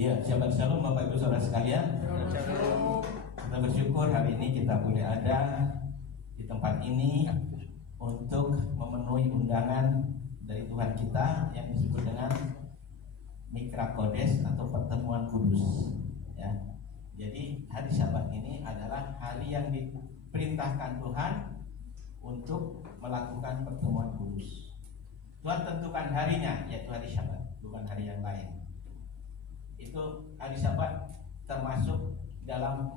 Ya, syabat shalom Bapak Ibu Saudara sekalian. Kita bersyukur hari ini kita boleh ada di tempat ini untuk memenuhi undangan dari Tuhan kita yang disebut dengan Mikra Kodes atau pertemuan kudus. Ya, jadi hari Syabat ini adalah hari yang diperintahkan Tuhan untuk melakukan pertemuan kudus. Tuhan tentukan harinya, yaitu hari Syabat, bukan hari yang lain. Itu hari Syabat termasuk dalam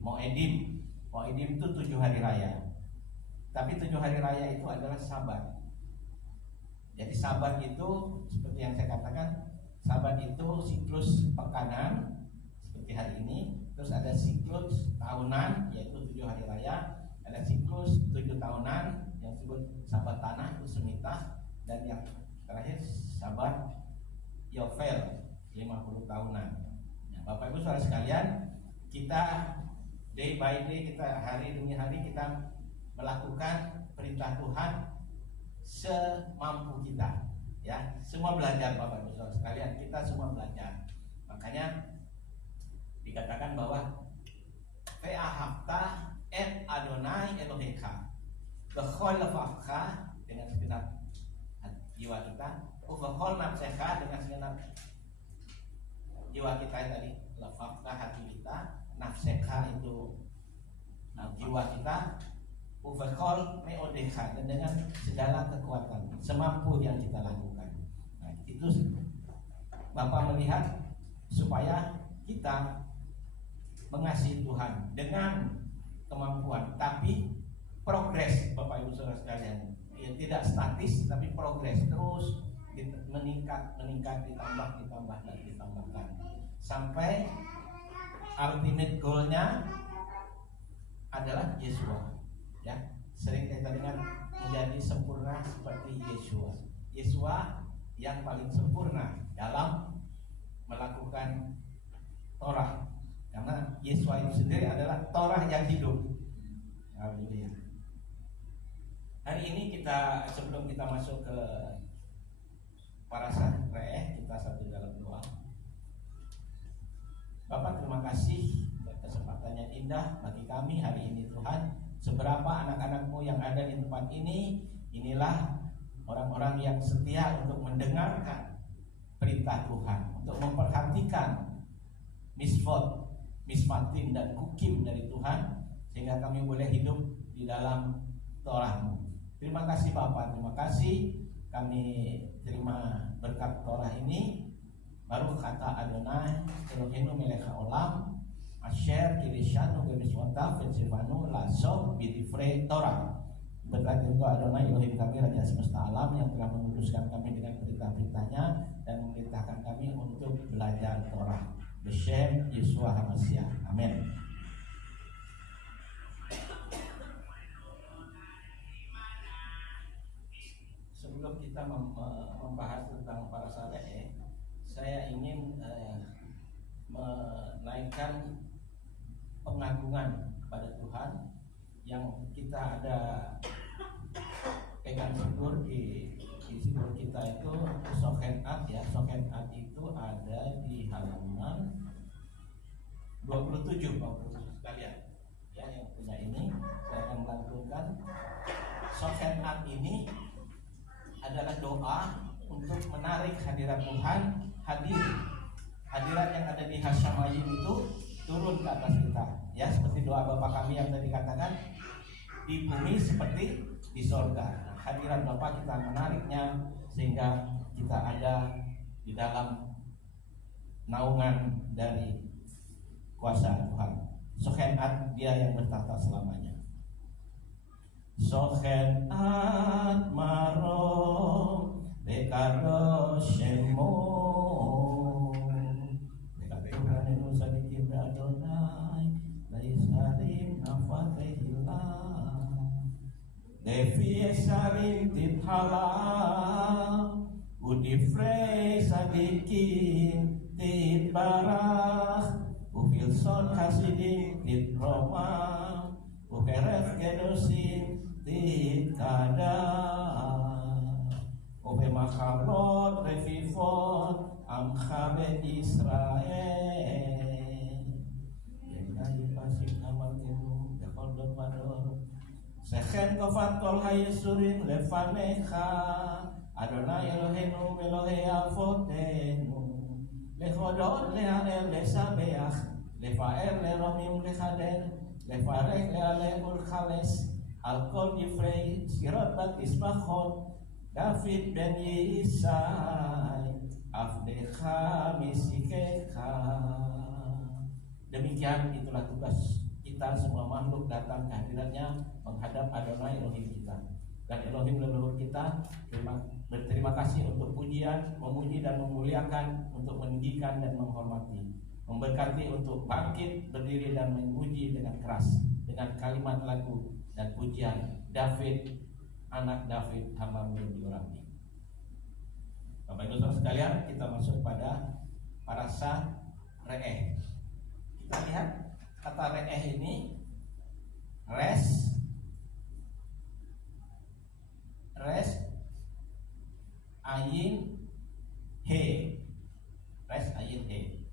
Moedim itu 7 hari raya. Tapi 7 hari raya itu adalah Sabat. Jadi Sabat itu seperti yang saya katakan, Sabat itu siklus pekanan seperti hari ini. Terus ada siklus tahunan yaitu 7 hari raya. Ada siklus 7 tahunan yang disebut Sabat tanah itu Semitah. Dan yang terakhir Sabat Yovel 50 tahunan. Nah, Bapak Ibu Saudara sekalian, kita day by day, kita hari demi hari kita melakukan perintah Tuhan semampu kita. Ya, semua belajar Bapak Ibu Saudara sekalian, kita semua belajar. Makanya dikatakan bahwa Ve'ahabta et Adonai Eloheka bechol lefafcha dengan segenap jiwa kita, ubechol nafsecha dengan segenap jiwa kita tadi, lafafka hati kita, nafseka itu jiwa kita, uvekol meodeka, dan dengan segala kekuatan semampu yang kita lakukan. Nah, itu Bapak melihat supaya kita mengasihi Tuhan dengan kemampuan, tapi progres Bapak Ibu Saudara sekalian, ya, tidak statis tapi progres terus meningkat, ditambahkan sampai ultimate goalnya adalah Yesua. Ya, sering kita dengar menjadi sempurna seperti Yesua. Yesua yang paling sempurna dalam melakukan Torah, karena Yesua itu sendiri adalah Torah yang hidup. Haleluya. Hari ini kita, sebelum kita masuk ke para re'eh, kita satu dalam doa. Bapak, terima kasih kesempatannya indah bagi kami hari ini Tuhan. Seberapa anak-anak-Mu yang ada di tempat ini, inilah orang-orang yang setia untuk mendengarkan perintah Tuhan, untuk memperhatikan misfatin dan hukim dari Tuhan, sehingga kami boleh hidup di dalam Torah-Mu. Terima kasih Bapak, terima kasih. Kami terima berkat Torah ini. Baru kata Adonai Eloheinu melech haolam asher kirishanu bemiswata vetsivanu lasob bidifrei Torah. Berkat itu Adonai Elohim kami, Raja semesta alam, yang telah menguduskan kami dengan perintah-perintahnya dan memerintahkan kami untuk belajar Torah. Beshem Yeshua HaMashiach. Amin. Sebelum kita membahas tentang para re'eh, saya ingin menaikkan pengagungan kepada Tuhan yang kita ada pegang simbol di simbol kita itu Sokenat, ya. Sokenat itu ada di halaman 27 Bapak sekalian, ya, yang punya ini saya akan melantunkan. Sokenat ini adalah doa untuk menarik hadirat Tuhan, hadirat yang ada di Hasyamayim itu turun ke atas kita, ya, seperti doa Bapak kami yang tadi katakan, di bumi seperti di sorga. Hadirat Bapak kita menariknya sehingga kita ada di dalam naungan dari kuasa Tuhan. Sokenat, Dia yang bertata selamanya. Sokenat maro bekaro shemo bekaro sadikin Adonai laisarim nafatehila devi esarim tithala udifrei sadikin titbarach ufilson hasidim titroma ukeref gedosin titkada Obe Macharot Revivot Amcha Ben Israel Yenai Pasik Amal Tenu Dekol Domador Seken Kofat Kol Hayisurin Lefanecha Adonai Eloheinu Elohe Avotenu Lechodot Lehael Lesabeach Lefaer Leromim Lechader Lefarek Leale Ulchales Al-Kol Yifrei Sirot Bat Isbachot David ben Yisai Afdecha Misikecha. Demikian itulah tugas kita semua makhluk datang kehadirannya menghadap Adonai Elohim kita. Dan Elohim leluhur kita berterima kasih untuk pujian, memuji dan memuliakan, untuk meninggikan dan menghormati, memberkati untuk bangkit, berdiri dan memuji dengan keras dengan kalimat lagu dan pujian David, anak David, hamba bin Yurami. Bapak Ibu Saudara sekalian, kita masuk pada parasat re'eh. Kita lihat kata re'eh ini res ayin he, res ayin he.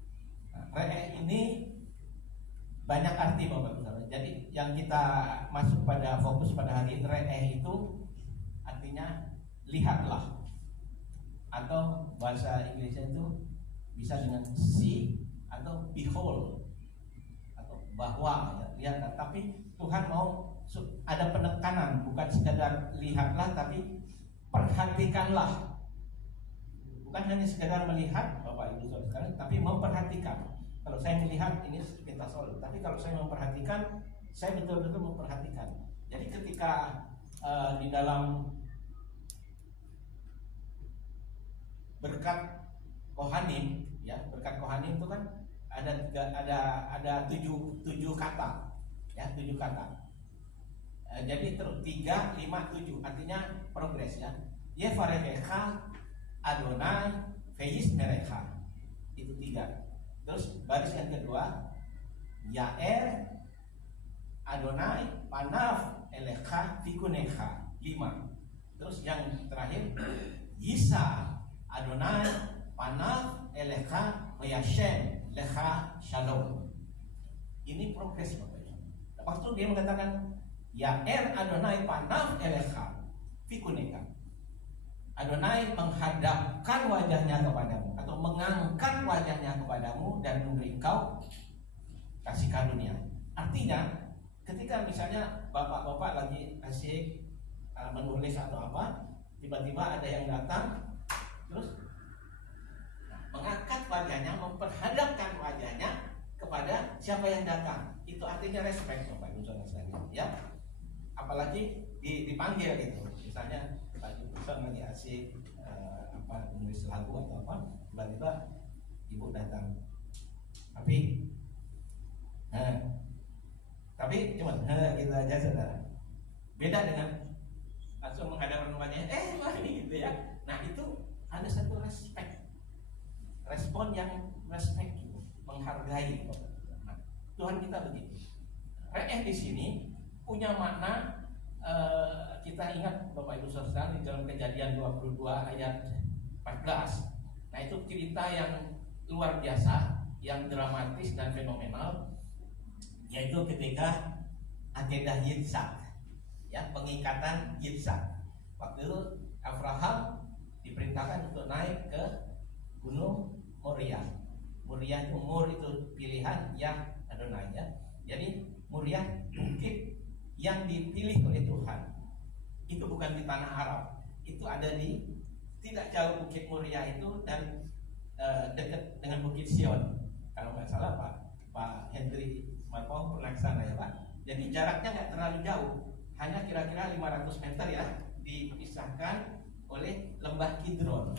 Nah, re'eh ini banyak arti Bapak Ibu Saudara. Jadi yang kita masuk pada fokus pada hari re'eh itu artinya lihatlah, atau bahasa Inggrisnya itu bisa dengan see atau behold, atau bahwa ya, lihatlah. Tapi Tuhan mau ada penekanan, bukan sekedar lihatlah tapi perhatikanlah. Bukan hanya sekedar melihat Bapak Ibu Saudara sekalian, tapi memperhatikan. Kalau saya melihat ini kita solid, tapi kalau saya memperhatikan, saya betul-betul memperhatikan. Jadi ketika di dalam berkat kohanim, ya, berkat kohanim itu kan ada tujuh kata, ya, 7 kata. Jadi 3, 5, 7 artinya progres, ya. Yevarekecha Adonai Veis Merecha, itu 3. Terus baris yang kedua Yaer Adonai Panav Elecha Fikunecha, 5. Terus yang terakhir Yisa Adonai Panav Elecha Vayashem Lecha Shalom. Ini progres Bapak Ibu. Waktu dia mengatakan Yaer Adonai Panav Elecha Fikunecha, Adonai menghadapkan wajahnya kepadamu atau mengangkat wajahnya kepadamu dan memberi engkau kasih karunia. Artinya ketika misalnya bapak-bapak lagi asik menulis atau apa, tiba-tiba ada yang datang terus mengangkat wajahnya, memperhadapkan wajahnya kepada siapa yang datang. Itu artinya respect Bapak Ibu Saudara sekalian, ya. Apalagi dipanggil gitu. Misalnya Pak Ibu lagi asik menulis lagu atau apa, tiba-tiba ibu datang. Tapi cuma gitu aja Saudara. Beda dengan langsung menghadapkan wajahnya, mari gitu ya. Nah, itu ada satu respon yang respect, menghargai. Nah, Tuhan kita begitu. Re'eh di sini punya makna, kita ingat Bapak Ibu Saudara di dalam Kejadian 22 ayat 14. Nah, itu cerita yang luar biasa, yang dramatis dan fenomenal, yaitu ketika agenda Yitzhak, ya, pengikatan Yitzhak. Waktu itu Abraham diperintahkan untuk naik ke Gunung Moriah. Moriah itu, Mur itu pilihan yang Adonai, ya. Jadi Moriah bukit yang dipilih oleh Tuhan. Itu bukan di tanah Arab. Itu ada di tidak jauh Bukit Moriah itu, dan dekat dengan Bukit Sion. Kalau nggak salah Pak Henry Marpong pernah ke sana, ya Pak. Jadi jaraknya nggak terlalu jauh, hanya kira-kira 500 meter, ya, dipisahkan oleh lembah Kidron.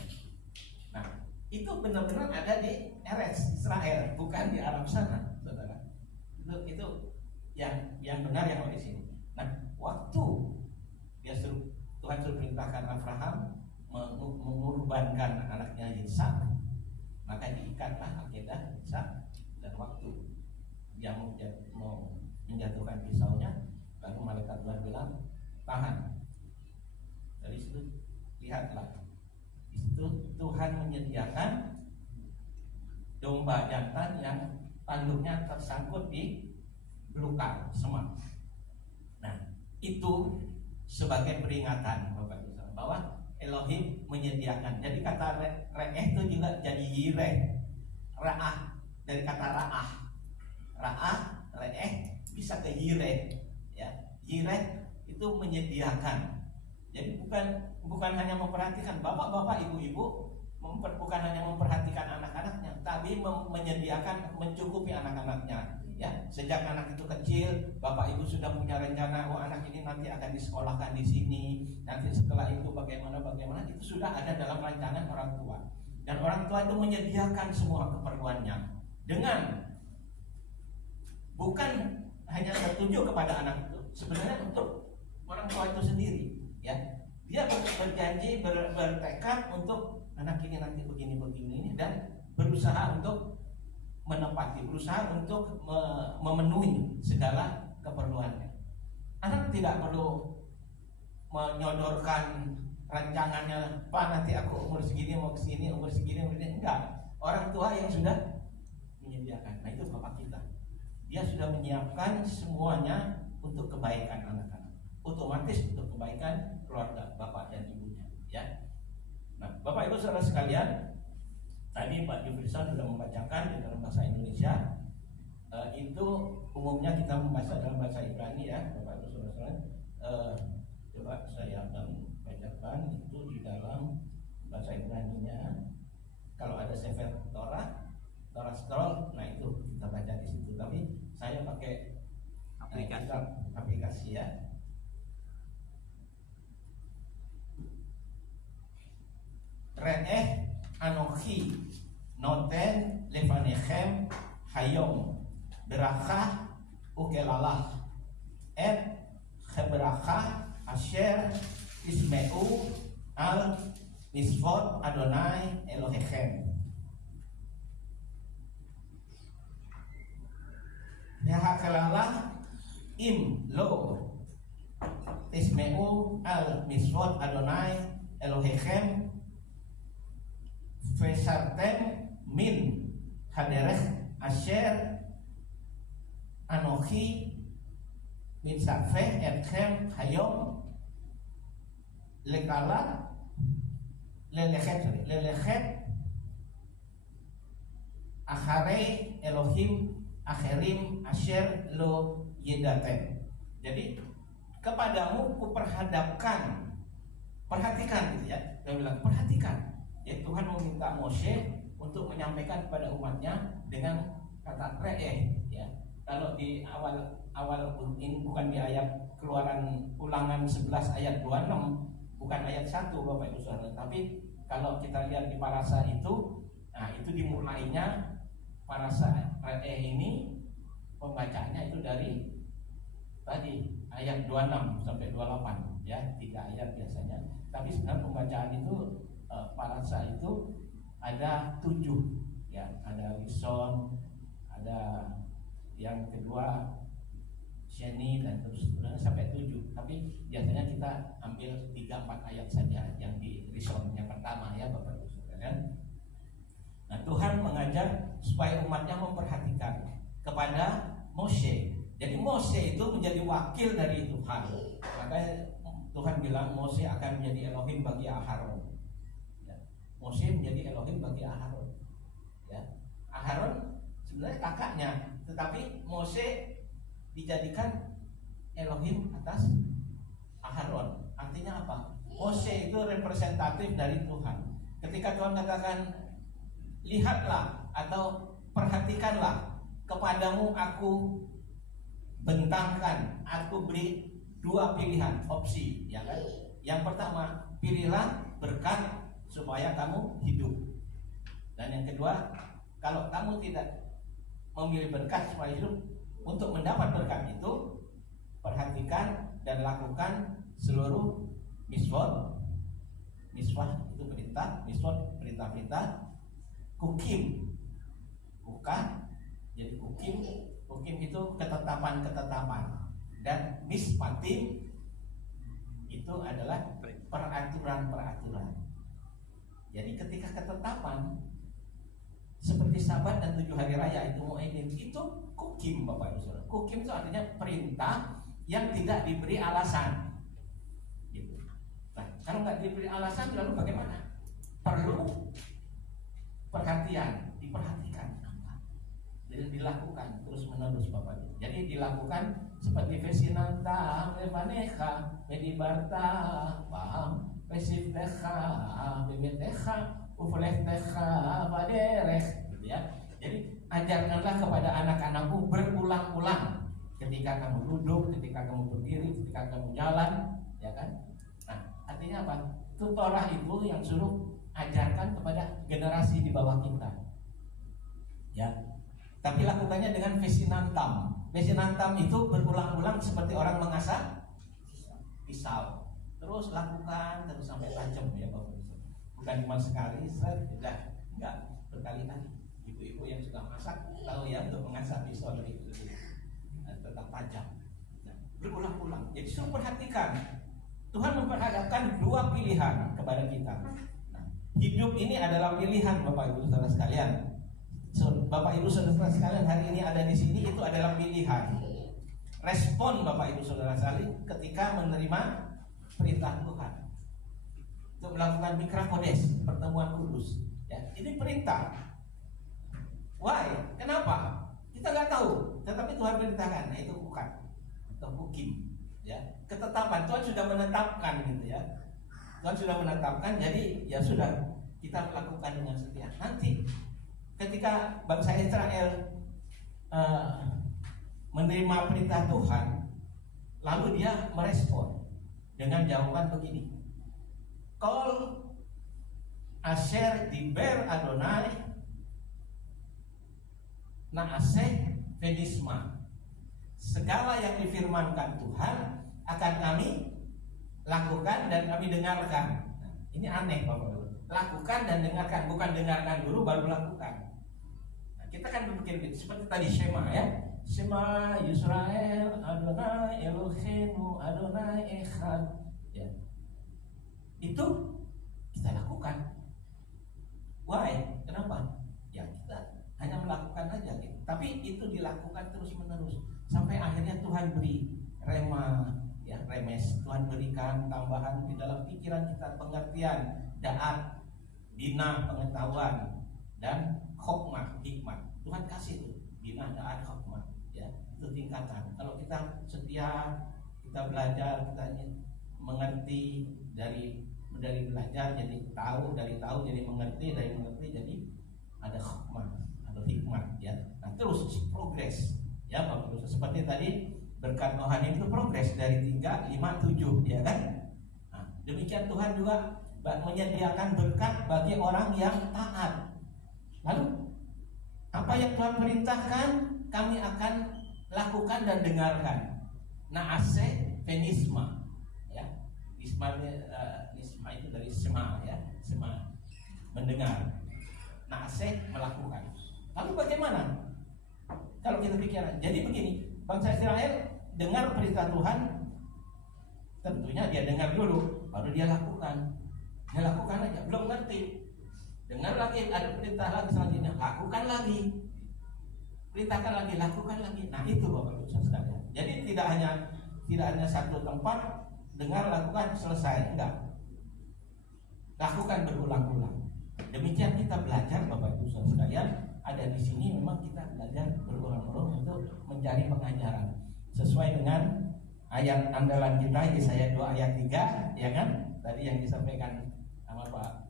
Nah, itu benar-benar ada di Eretz Israel, bukan di Arab sana, Saudara. Itu yang benar yang ada di sini. Nah, waktu Tuhan suruh perintahkan Abraham mengorbankan anaknya Yitzhak, maka diikatlah agenda Yitzhak, dan waktu dia mau menjatuhkan pisaunya, lalu malaikat Tuhan bilang tahan. Dari situ lihatlah itu Tuhan menyediakan domba jantan yang tanduknya tersangkut di belukar semak. Nah, itu sebagai peringatan Bapak Ibu bahwa Elohim menyediakan. Jadi kata re'eh itu juga jadi yireh, ra'ah, dari kata ra'ah, re'eh bisa ke yireh, ya. Yireh itu menyediakan. Jadi bukan hanya memperhatikan bapak-bapak, ibu-ibu, bukan hanya memperhatikan anak-anaknya, tapi menyediakan, mencukupi anak-anaknya. Ya, sejak anak itu kecil, bapak ibu sudah punya rencana, oh anak ini nanti akan disekolahkan di sini, nanti setelah itu bagaimana, itu sudah ada dalam rancangan orang tua. Dan orang tua itu menyediakan semua keperluannya dengan bukan hanya tertuju kepada anak itu, sebenarnya untuk orang tua itu sendiri, ya. Dia berjanji, bertekad untuk anak ini nanti begini dan berusaha untuk menepati, berusaha untuk memenuhi segala keperluannya. Anak tidak perlu menyodorkan rancangannya, Pak nanti aku umur segini mau kesini, umur segini, enggak. Orang tua yang sudah menyediakan. Nah itu bapak kita. Dia sudah menyiapkan semuanya untuk kebaikan anak-anak. Otomatis untuk kebaikan keluarga bapak dan ibunya, ya. Nah, Bapak Ibu saudara sekalian, tadi Pak Jufrison sudah membacakan di dalam bahasa Indonesia. Itu umumnya kita membaca dalam bahasa Ibrani, ya, Bapak Ibu saudara sekalian. Coba saya akan bacakan itu di dalam bahasa Ibraninya. Kalau ada Sefer Torah Scroll, nah itu kita baca di situ. Tapi saya pakai aplikasi, ya. Re'eh Anochi noten lefanechem hayom berakah ukelalah et cheberakah asher tismeu al misvot Adonai Elohechem. Yahakelalah im lo tismeu al misvot Adonai Elohechem Vesartem min haderech asher anochi min sarfeh etchem hayom lekala lelechet acharei Elohim acherim asher lo yedatem. Jadi kepadamu kuperhadapkan, perhatikan gitu, ya. Dia bilang perhatikan. Ya, Tuhan meminta Moshe untuk menyampaikan kepada umatnya dengan kata re'eh, ya. Kalau di awal ini bukan di ayat Keluaran Ulangan 11 ayat 26, bukan ayat 1 Bapak Ibu Saudara, tapi kalau kita lihat di parasa itu, nah itu dimulainya parasa re'eh ini, pembacaannya itu dari tadi ayat 26 sampai 28, ya, 3 ayat biasanya. Tapi sebenarnya pembacaan itu parasa itu ada 7, ya, ada Rison, ada yang kedua Sheni dan terus sampai 7. Tapi biasanya kita ambil 3-4 ayat saja yang di Rison yang pertama, ya Bapak Ibu Saudara. Nah, Tuhan mengajar supaya umatnya memperhatikan kepada Moshe. Jadi Moshe itu menjadi wakil dari Tuhan. Makanya Tuhan bilang Moshe akan menjadi Elohim bagi Aharon. Moshe menjadi Elohim bagi Aharon, ya. Aharon sebenarnya kakaknya, tetapi Moshe dijadikan Elohim atas Aharon. Artinya apa? Moshe itu representatif dari Tuhan. Ketika Tuhan katakan lihatlah atau perhatikanlah, kepadamu aku bentangkan, aku beri 2 pilihan, opsi, ya kan? Yang pertama, pilihlah berkat supaya kamu hidup. Dan yang kedua, kalau kamu tidak memilih berkat supaya hidup, untuk mendapat berkat itu perhatikan dan lakukan seluruh miswot. Miswah itu perintah, miswot perintah-perintah, kukim, bukan. Jadi kukim itu ketetapan-ketetapan, dan mispatim itu adalah peraturan-peraturan. Jadi ketetapan. Seperti Sabat dan 7 hari raya itu Mu'aidin, itu kukim Bapak Ibu Saudara. Kukim itu artinya perintah yang tidak diberi alasan. Gitu. Nah, kalau nggak diberi alasan lalu bagaimana? Perlu perhatian, diperhatikan apa? Jadi dilakukan terus menerus Bapak Ibu. Jadi dilakukan seperti Vesinanta, Levaneha, Medibarta, paham? Vesifteha, Bebeteha, Uflekteha, Badereh, gitu ya. Jadi ajarkanlah kepada anak-anakmu berulang-ulang ketika kamu duduk, ketika kamu berdiri, ketika kamu jalan, ya kan? Nah, artinya apa? Tutorah itu yang suruh ajarkan kepada generasi di bawah kita, ya. Tapi lakukannya dengan vesinantam. Vesinantam itu berulang-ulang seperti orang mengasah pisau. Terus lakukan terus sampai tajam ya Bapak Ibu. Bukan cuma sekali, sudah enggak berkali-kali. Ibu-ibu yang suka masak tahu ya untuk mengasah pisau itu tetap tajam. Nah, berulang-ulang. Jadi suruh perhatikan. Tuhan memperhadapkan 2 pilihan kepada kita. Nah, hidup ini adalah pilihan Bapak Ibu Saudara sekalian. Bapak Ibu Saudara sekalian hari ini ada di sini itu adalah pilihan. Respon Bapak Ibu Saudara sekalian ketika menerima perintah Tuhan untuk melakukan Mikra Kodes, pertemuan kudus. Ya, ini perintah. Why? Kenapa? Kita nggak tahu, tetapi Tuhan perintahkan. Nah, itu bukan atau hukim. Ya, ketetapan Tuhan sudah menetapkan gitu ya. Tuhan sudah menetapkan, jadi ya sudah kita melakukan dengan setia. Nanti ketika bangsa Israel menerima perintah Tuhan, lalu dia merespon dengan jawaban begini. Kol asher diber Adonai naaseh vedisma. Segala yang difirmankan Tuhan akan kami lakukan dan kami dengarkan. Nah, ini aneh Bapak. Lakukan dan dengarkan, bukan dengarkan dulu baru lakukan. Nah, kita kan berpikir seperti tadi Shema ya. Shema Yisrael Adonai Eloheinu Adonai Echad. Ya. Itu kita lakukan. Why? Kenapa? Ya kita hanya melakukan aja gitu. Tapi itu dilakukan terus menerus sampai akhirnya Tuhan beri rema, ya remes. Tuhan berikan tambahan di dalam pikiran kita, pengertian, daat, bina, pengetahuan, dan hikmah, hikmat. Tuhan kasih itu bina, daat, hikmah. Ya, itu tingkatan. Kalau kita setia, kita belajar, kita mengerti dari belajar jadi tahu, dari tahu jadi mengerti, dari mengerti jadi ada hikmah atau hikmat ya. Nah, terus progres ya Bapak. Seperti tadi berkat rohani itu progres dari 3, 5, 7 ya kan. Nah, demikian Tuhan juga menyediakan berkat bagi orang yang taat. Lalu apa yang Tuhan perintahkan kami akan lakukan dan dengarkan. Naase venisma ya. Nisma itu dari sema ya, sema mendengar. Naase melakukan. Lalu bagaimana? Kalau kita pikiran, jadi begini, bangsa Israel dengar perintah Tuhan, tentunya dia dengar dulu, baru dia lakukan. Dia lakukan aja, belum ngerti. Dengar lagi, ada perintah lagi selanjutnya, lakukan lagi. Perintahkan lagi, lakukan lagi. Nah itu Bapak Ibu sekalian. Jadi tidak hanya satu tempat, dengar, lakukan, selesai. Enggak. Lakukan berulang-ulang. Demikian kita belajar Bapak Ibu sekalian. Ada di sini memang kita belajar berulang-ulang untuk mencari pengajaran sesuai dengan ayat andalan kita Yesaya 2 ayat 3 ya kan? Tadi yang disampaikan sama Pak,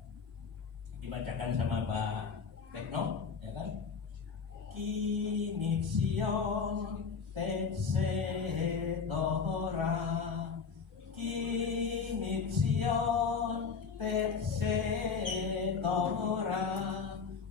dibacakan sama Pak Tekno ya kan? Kini Sion tetse Tora, Kini Sion tetse Tora,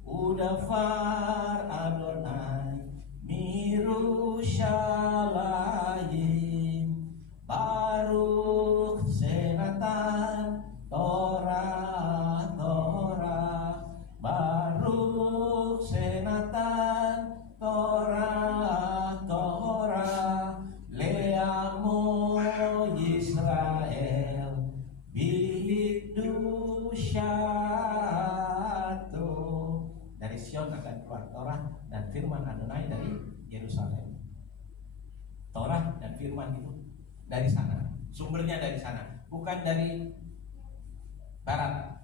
Udafar Adonai Mirushalayim, Baruch Senatan Torah Torah, Baruch Senatan Torah Torah, Leamo Yisrael Bidushato. firman Adonai dari Yerusalem. Torah dan firman itu dari sana, sumbernya dari sana, bukan dari barat,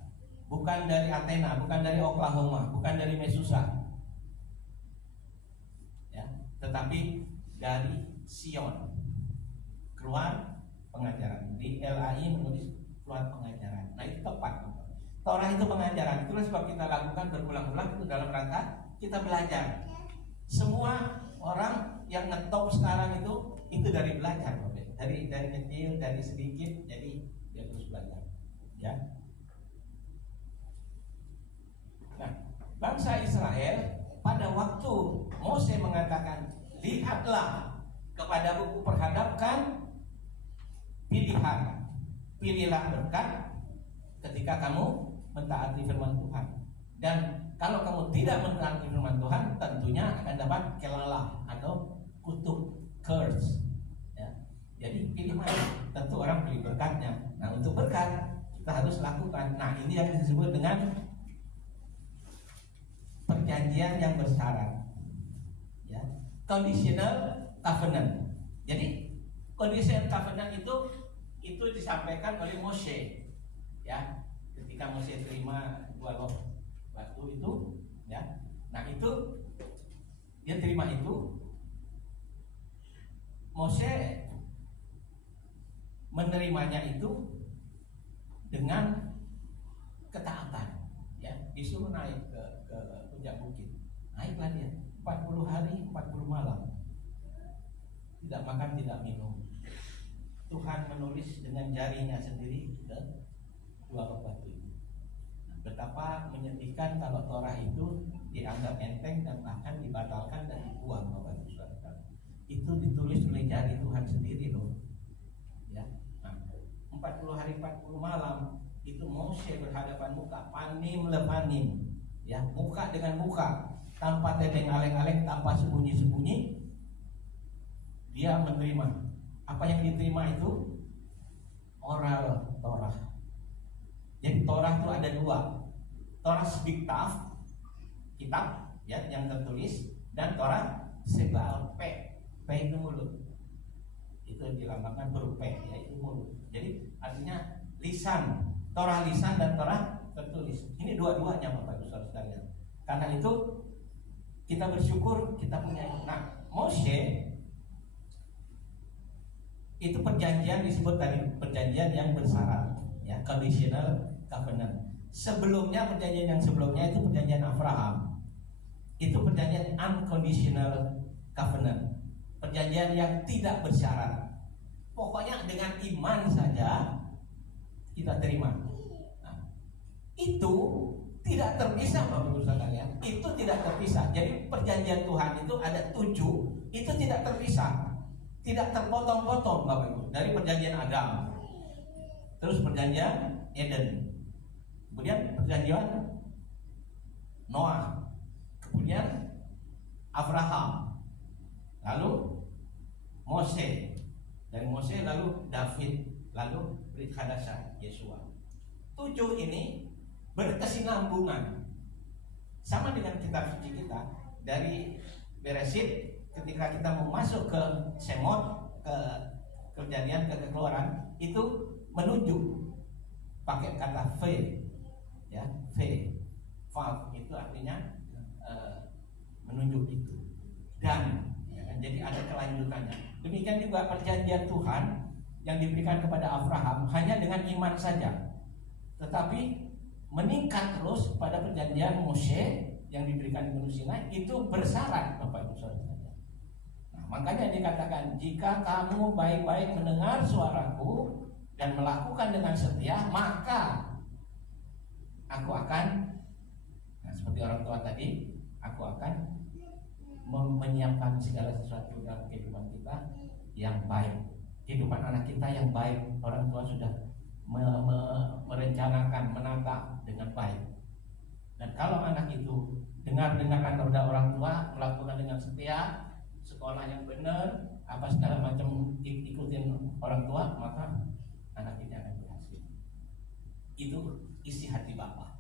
bukan dari Athena, bukan dari Oklahoma, bukan dari Mesusa, ya, tetapi dari Sion. Keluar pengajaran. Di LAI menulis keluar pengajaran. Nah itu tepat. Torah itu pengajaran. Itulah sebab kita lakukan berulang-ulang itu dalam rangka kita belajar. Semua orang yang ngetop sekarang itu dari belajar, dari kecil, dari sedikit, jadi dia terus belajar, ya. Nah, bangsa Israel pada waktu Mose mengatakan, lihatlah kepadaku, perhadapkan pilihan, pilihlah berkat ketika kamu mentaati firman Tuhan. Dan kalau kamu tidak mentaati firman Tuhan, tentunya akan dapat kelalah atau kutuk, curse, ya. Jadi pilih mana? Tentu orang pilih berkatnya. Nah untuk berkat kita harus lakukan. Nah ini yang disebut dengan perjanjian yang bersyarat, ya, conditional covenant. Jadi conditional covenant itu disampaikan oleh Mose, ya, ketika Mose terima 2 loh batu itu, ya. Nah itu dia terima itu, Mose menerimanya itu dengan ketaatan, ya. Disuruh naik ke puncak bukit, naiklah dia 40 hari 40 malam, tidak makan tidak minum. Tuhan menulis dengan jarinya sendiri ke 2 batu itu. Nah, betapa menyedihkan kalau Torah itu dianggap enteng dan bahkan dibatalkan dan dibuang, Bapak Ibu Saudara. Itu ditulis oleh jari Tuhan sendiri loh, ya. Nah, 40 hari 40 malam itu Mose berhadapan muka, panim lepanim, ya, muka dengan muka, tanpa tedeng aleng-aleng, tanpa sembunyi-sembunyi. Dia menerima. Apa yang diterima itu oral Torah. Jadi Torah itu ada 2. Torah Shebiktav, kitab, ya, yang tertulis, dan Torah Sebal, P itu mulut. Itu dilambangkan huruf P, yaitu mulut. Jadi artinya lisan, Torah lisan dan Torah tertulis. Ini dua-duanya Bapak Ibu Saudara. Karena itu kita bersyukur kita punya. Nah, Mose itu perjanjian disebut tadi perjanjian yang bersyarat, ya, conditional covenant. Sebelumnya perjanjian yang sebelumnya itu perjanjian Abraham. Itu perjanjian unconditional covenant. Perjanjian yang tidak bersyarat. Pokoknya dengan iman saja kita terima. Nah, itu tidak terpisah Bapak Ibu sekalian. Itu tidak terpisah. Jadi perjanjian Tuhan itu ada 7, itu tidak terpisah. Tidak terpotong-potong Bapak Ibu. Dari perjanjian Adam, terus perjanjian Eden, kemudian perjanjian Noah, kemudian Abraham, lalu Mose, dari Mose lalu David, lalu Brit Hadasah, Yesua. 7 ini berkesinambungan. Sama dengan kitab suci kita dari Beresit. Ketika kita mau masuk ke Semot, ke Kejadian, ke Keluaran, itu menunjuk pakai kata V, ya, V, Vav itu artinya menunjuk itu. Dan ya, jadi ada kelanjutannya. Demikian juga perjanjian Tuhan yang diberikan kepada Abraham hanya dengan iman saja, tetapi meningkat terus pada perjanjian Mose yang diberikan di Gunung Sinai, itu bersyarat Bapak Ibu Saudara. Makanya dikatakan, jika kamu baik-baik mendengar suaraku dan melakukan dengan setia, maka aku akan, nah, seperti orang tua tadi, aku akan menyiapkan segala sesuatu dalam kehidupan kita yang baik, kehidupan anak kita yang baik. Orang tua sudah merencanakan, menata dengan baik. Dan kalau anak itu dengar-dengarkan kepada orang tua, melakukan dengan setia, sekolah yang benar, apa segala macam ikutin orang tua, maka anak ini akan berhasil. Itu isi hati Bapa,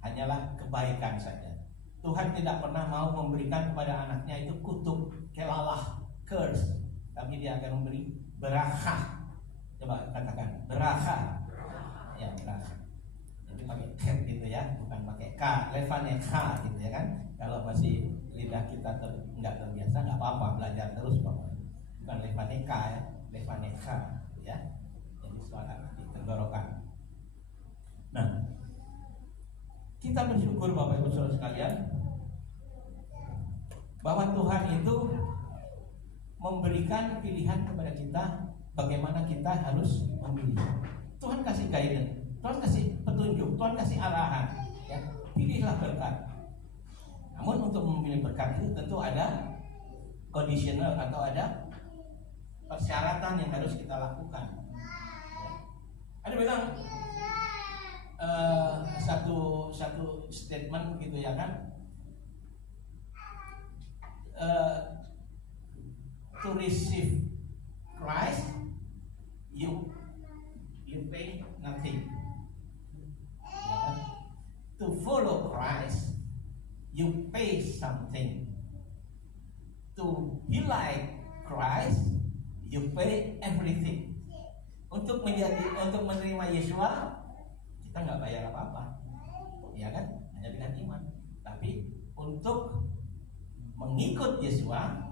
hanyalah kebaikan saja. Tuhan tidak pernah mau memberikan kepada anaknya itu kutuk, kelalah, curse, tapi dia akan memberi berkah. Coba katakan berkah. Ya, berkah. Jadi pakai K gitu ya, bukan pakai K, levaneka gitu ya kan. Kalau masih lidah kita nggak terbiasa, nggak apa-apa, belajar terus pokoknya. Bukan levaneka ya, levaneka ya. Jadi suara di tenggorokan. Nah, kita bersyukur Bapak Ibu Saudara sekalian bahwa Tuhan itu memberikan pilihan kepada kita bagaimana kita harus memilih. Tuhan kasih guidance, Tuhan kasih petunjuk, Tuhan kasih arahan. Ya, pilihlah berkat. Namun untuk memilih berkat itu tentu ada conditional atau ada persyaratan yang harus kita lakukan. Ya. Ada bilang satu statement gitu ya kan, to receive Christ you pay nothing, ya kan? To follow Christ you pay something, to be like Christ you pay everything. Untuk menerima Yesua kita nggak bayar apa-apa, ya kan? Hanya dengan iman. Tapi untuk mengikut Yesua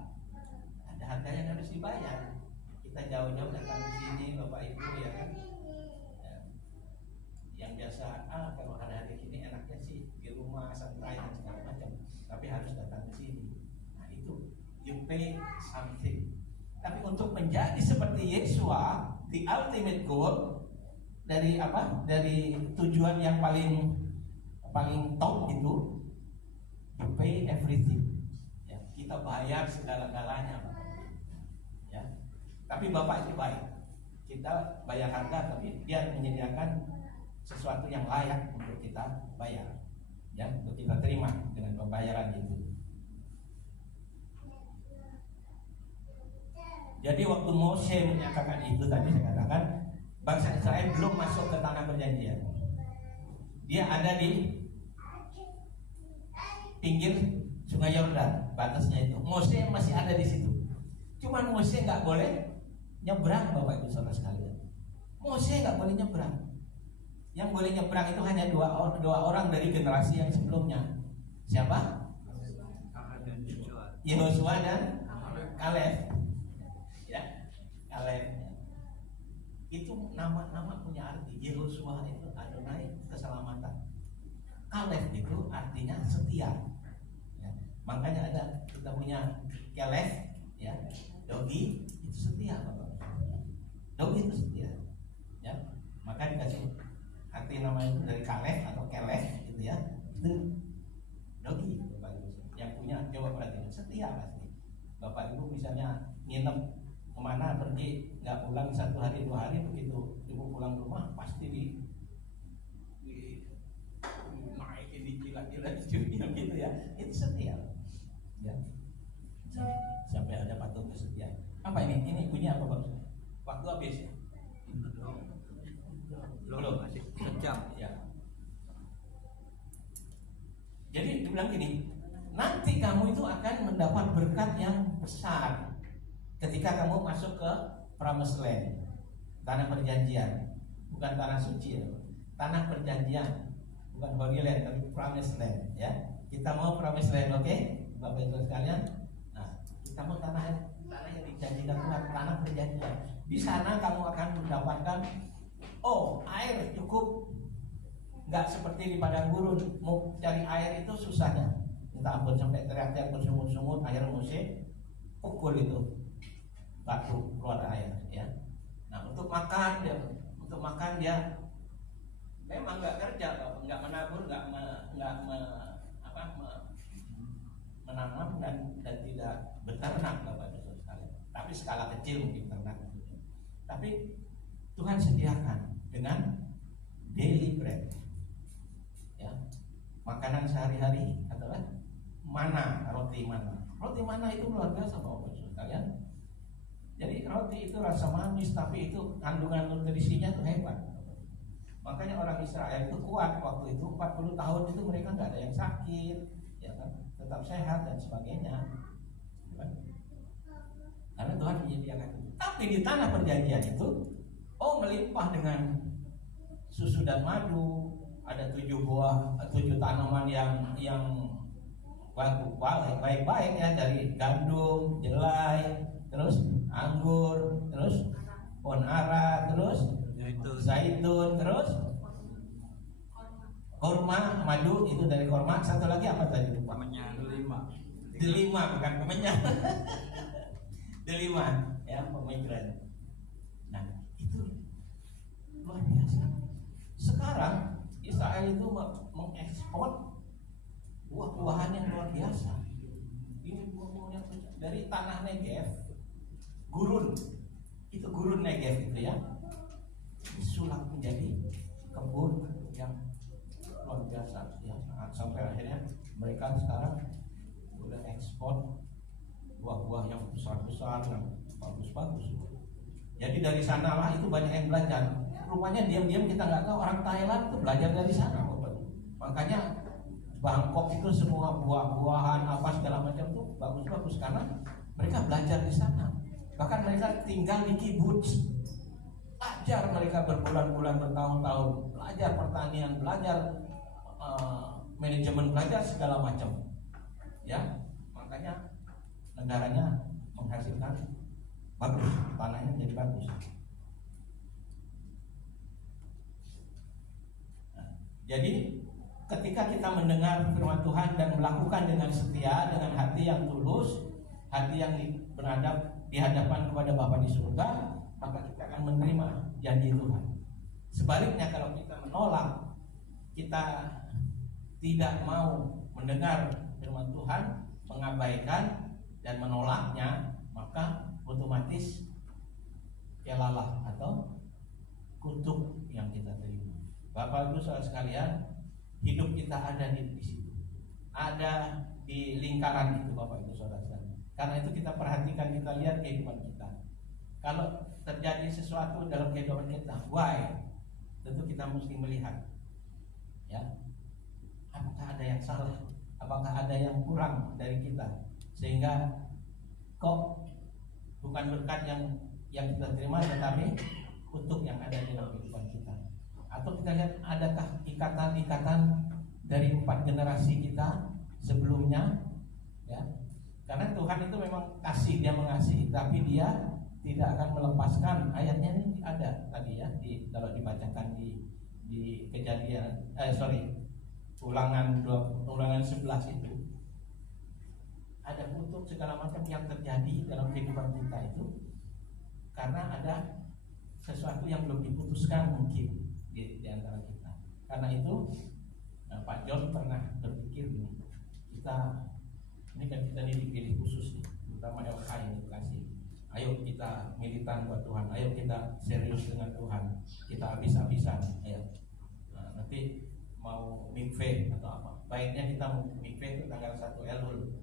ada harga yang harus dibayar. Kita jauh-jauh datang ke sini, Bapak Ibu, ya kan? Ya. Yang biasa, kalau ada hari ini enaknya sih di rumah santai dan segala macam. Tapi harus datang ke sini. Nah itu you pay something. Tapi untuk menjadi seperti Yesua, the ultimate goal, dari apa? Dari tujuan yang paling top itu, you pay everything. Ya, kita bayar segala-galanya, ya. Tapi Bapak itu baik. Kita bayar harga, tapi Dia menyediakan sesuatu yang layak untuk kita bayar, ya, untuk kita terima dengan pembayaran itu. Jadi waktu Mose menyatakan itu tadi saya katakan, bangsa Israel belum masuk ke tanah perjanjian. Dia ada di pinggir Sungai Yordan, batasnya itu. Mose masih ada di situ. Cuman Mose nggak boleh nyebrang, Bapak Ibu Saudara sekalian. Mose nggak boleh nyebrang. Yang boleh nyebrang itu hanya dua orang dari generasi yang sebelumnya. Siapa? Yehosua dan Kaleb. Ya, Kaleb. Itu nama-nama punya arti. Yehosua itu Adonai, keselamatan. Kaleb itu artinya setia. Ya. Makanya ada kita punya Kaleb, ya, dogi itu setia, Bapak. Dogi itu setia. Ya, maka dikasih arti nama itu dari Kaleb atau Kaleb gitu ya. Itu dogi, Bapak Ibu. Yang punya coba perhatikan, setia pasti. Bapak Ibu misalnya nginep kemana pergi nggak pulang 1 hari 2 hari, begitu ibu pulang rumah pasti di naikin di jilat-jilat gitu ya. Itu setia, ya. Sampai ada patung kesetiaan. Apa ini? Ini bunyi apa, Pak? Waktu habis ya? Belum, masih sejam ya. Jadi dibilang gini, nanti kamu itu akan mendapat berkat yang besar ketika kamu masuk ke Promised Land, tanah perjanjian, bukan tanah suci, ya. Tanah perjanjian, bukan Holy Land, tapi Promised Land, ya. Kita mau Promised Land, oke, Bapak Ibu sekalian. Nah, kita mau tanah yang dijanjikan Tuhan, tanah perjanjian. Di sana kamu akan mendapatkan, air cukup, nggak seperti di padang gurun. Mau cari air itu susahnya, minta ampun, sampai teriak-teriak bersungut-sungut, air Mose pukul itu batu keluar air, ya. Nah untuk makan dia memang nggak kerja, nggak menabur, menanam dan tidak beternak, Bapak Ibu sekalian. Tapi skala kecil mungkin ternak. Tapi Tuhan sediakan dengan daily bread, ya. Makanan sehari-hari adalah mana, roti mana. Roti mana itu luar biasa, Bapak Ibu sekalian. Jadi roti itu rasa manis, tapi itu kandungan nutrisinya tuh hebat. Makanya orang Israel itu kuat waktu itu, 40 tahun itu mereka nggak ada yang sakit, ya kan, tetap sehat dan sebagainya, ya kan? Karena Tuhan menyediakan itu. Tapi di tanah perjanjian itu, melimpah dengan susu dan madu, ada 7 tanaman yang baik-baik ya, dari gandum, jelai, terus anggur, terus pohon ara, terus zaitun, terus korma, madu itu dari korma. Satu lagi apa tadi lupa? Delima, bukan kemenyan. Delima, ya, pomegranate. Nah, itu luar biasa. Sekarang Israel itu mengekspor buah-buahan yang luar biasa. Ini buah-buahan yang dari tanah Negev, gurun Negev itu ya, disulap menjadi kebun yang luar biasa ya. Sampai akhirnya mereka sekarang udah ekspor buah-buah yang besar-besar, yang bagus-bagus. Jadi dari sanalah itu banyak yang belajar. Rupanya diam-diam kita nggak tahu orang Thailand itu belajar dari sana. Makanya Bangkok itu semua buah-buahan apa segala macam itu bagus-bagus karena mereka belajar di sana. Bahkan mereka tinggal di kibbutz, belajar mereka berbulan-bulan, bertahun-tahun, belajar pertanian, belajar manajemen, belajar segala macam. Ya, makanya negaranya menghasilkan bagus, tanahnya jadi bagus. Nah, jadi ketika kita mendengar firman Tuhan dan melakukan dengan setia, dengan hati yang tulus, hati yang beradab di hadapan kepada Bapa di surga, maka kita akan menerima janji Tuhan. Sebaliknya kalau kita menolak, kita tidak mau mendengar firman Tuhan, mengabaikan dan menolaknya, maka otomatis kelalah atau kutuk yang kita terima. Bapak Ibu saudara sekalian, hidup kita ada di situ, ada di lingkaran itu Bapak Ibu saudara sekalian. Karena itu kita perhatikan, kita lihat kehidupan kita. Kalau terjadi sesuatu dalam kehidupan kita, why? Tentu kita mesti melihat, ya, apakah ada yang salah, apakah ada yang kurang dari kita, sehingga kok bukan berkat yang kita terima, tetapi kutuk yang ada di dalam kehidupan kita. Atau kita lihat adakah ikatan-ikatan dari 4 generasi kita sebelumnya, ya. Karena Tuhan itu memang kasih, Dia mengasihi, tapi Dia tidak akan melepaskan. Ayatnya ini ada tadi ya, kalau dibacakan di Kejadian, Ulangan 11 itu ada kutuk segala macam yang terjadi dalam kehidupan kita itu karena ada sesuatu yang belum diputuskan mungkin di antara kita. Karena itu Pak John pernah berpikir ini kan kita dipilih khusus nih, terutama LK yang dikasih. Ayo kita militan buat Tuhan, ayo kita serius dengan Tuhan, kita habis-habisan. Ayo. Nah, nanti mau mikve atau apa? Baiknya kita mikve itu tanggal 1 Elul.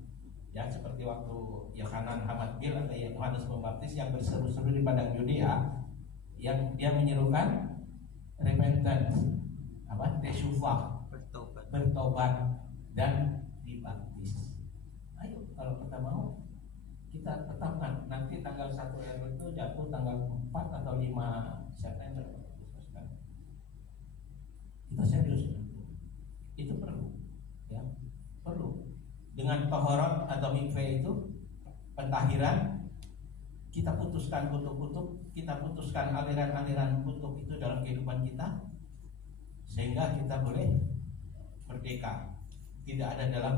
Ya, seperti waktu Yohanan Hamadbil atau Yohanes Pembaptis yang berseru-seru di padang Yudea, yang dia menyerukan repentance, teshuva, bertobat dan dibaptis. Ayo, kalau kita mau, kita tetapkan nanti tanggal 1 Elul itu jatuh tanggal 4 atau 5 September. Kita serius, itu perlu, ya, perlu. Dengan tohorot atau mikve itu, pentahiran, kita putuskan kutuk-kutuk, kita putuskan aliran-aliran kutuk itu dalam kehidupan kita, sehingga kita boleh merdeka, tidak ada dalam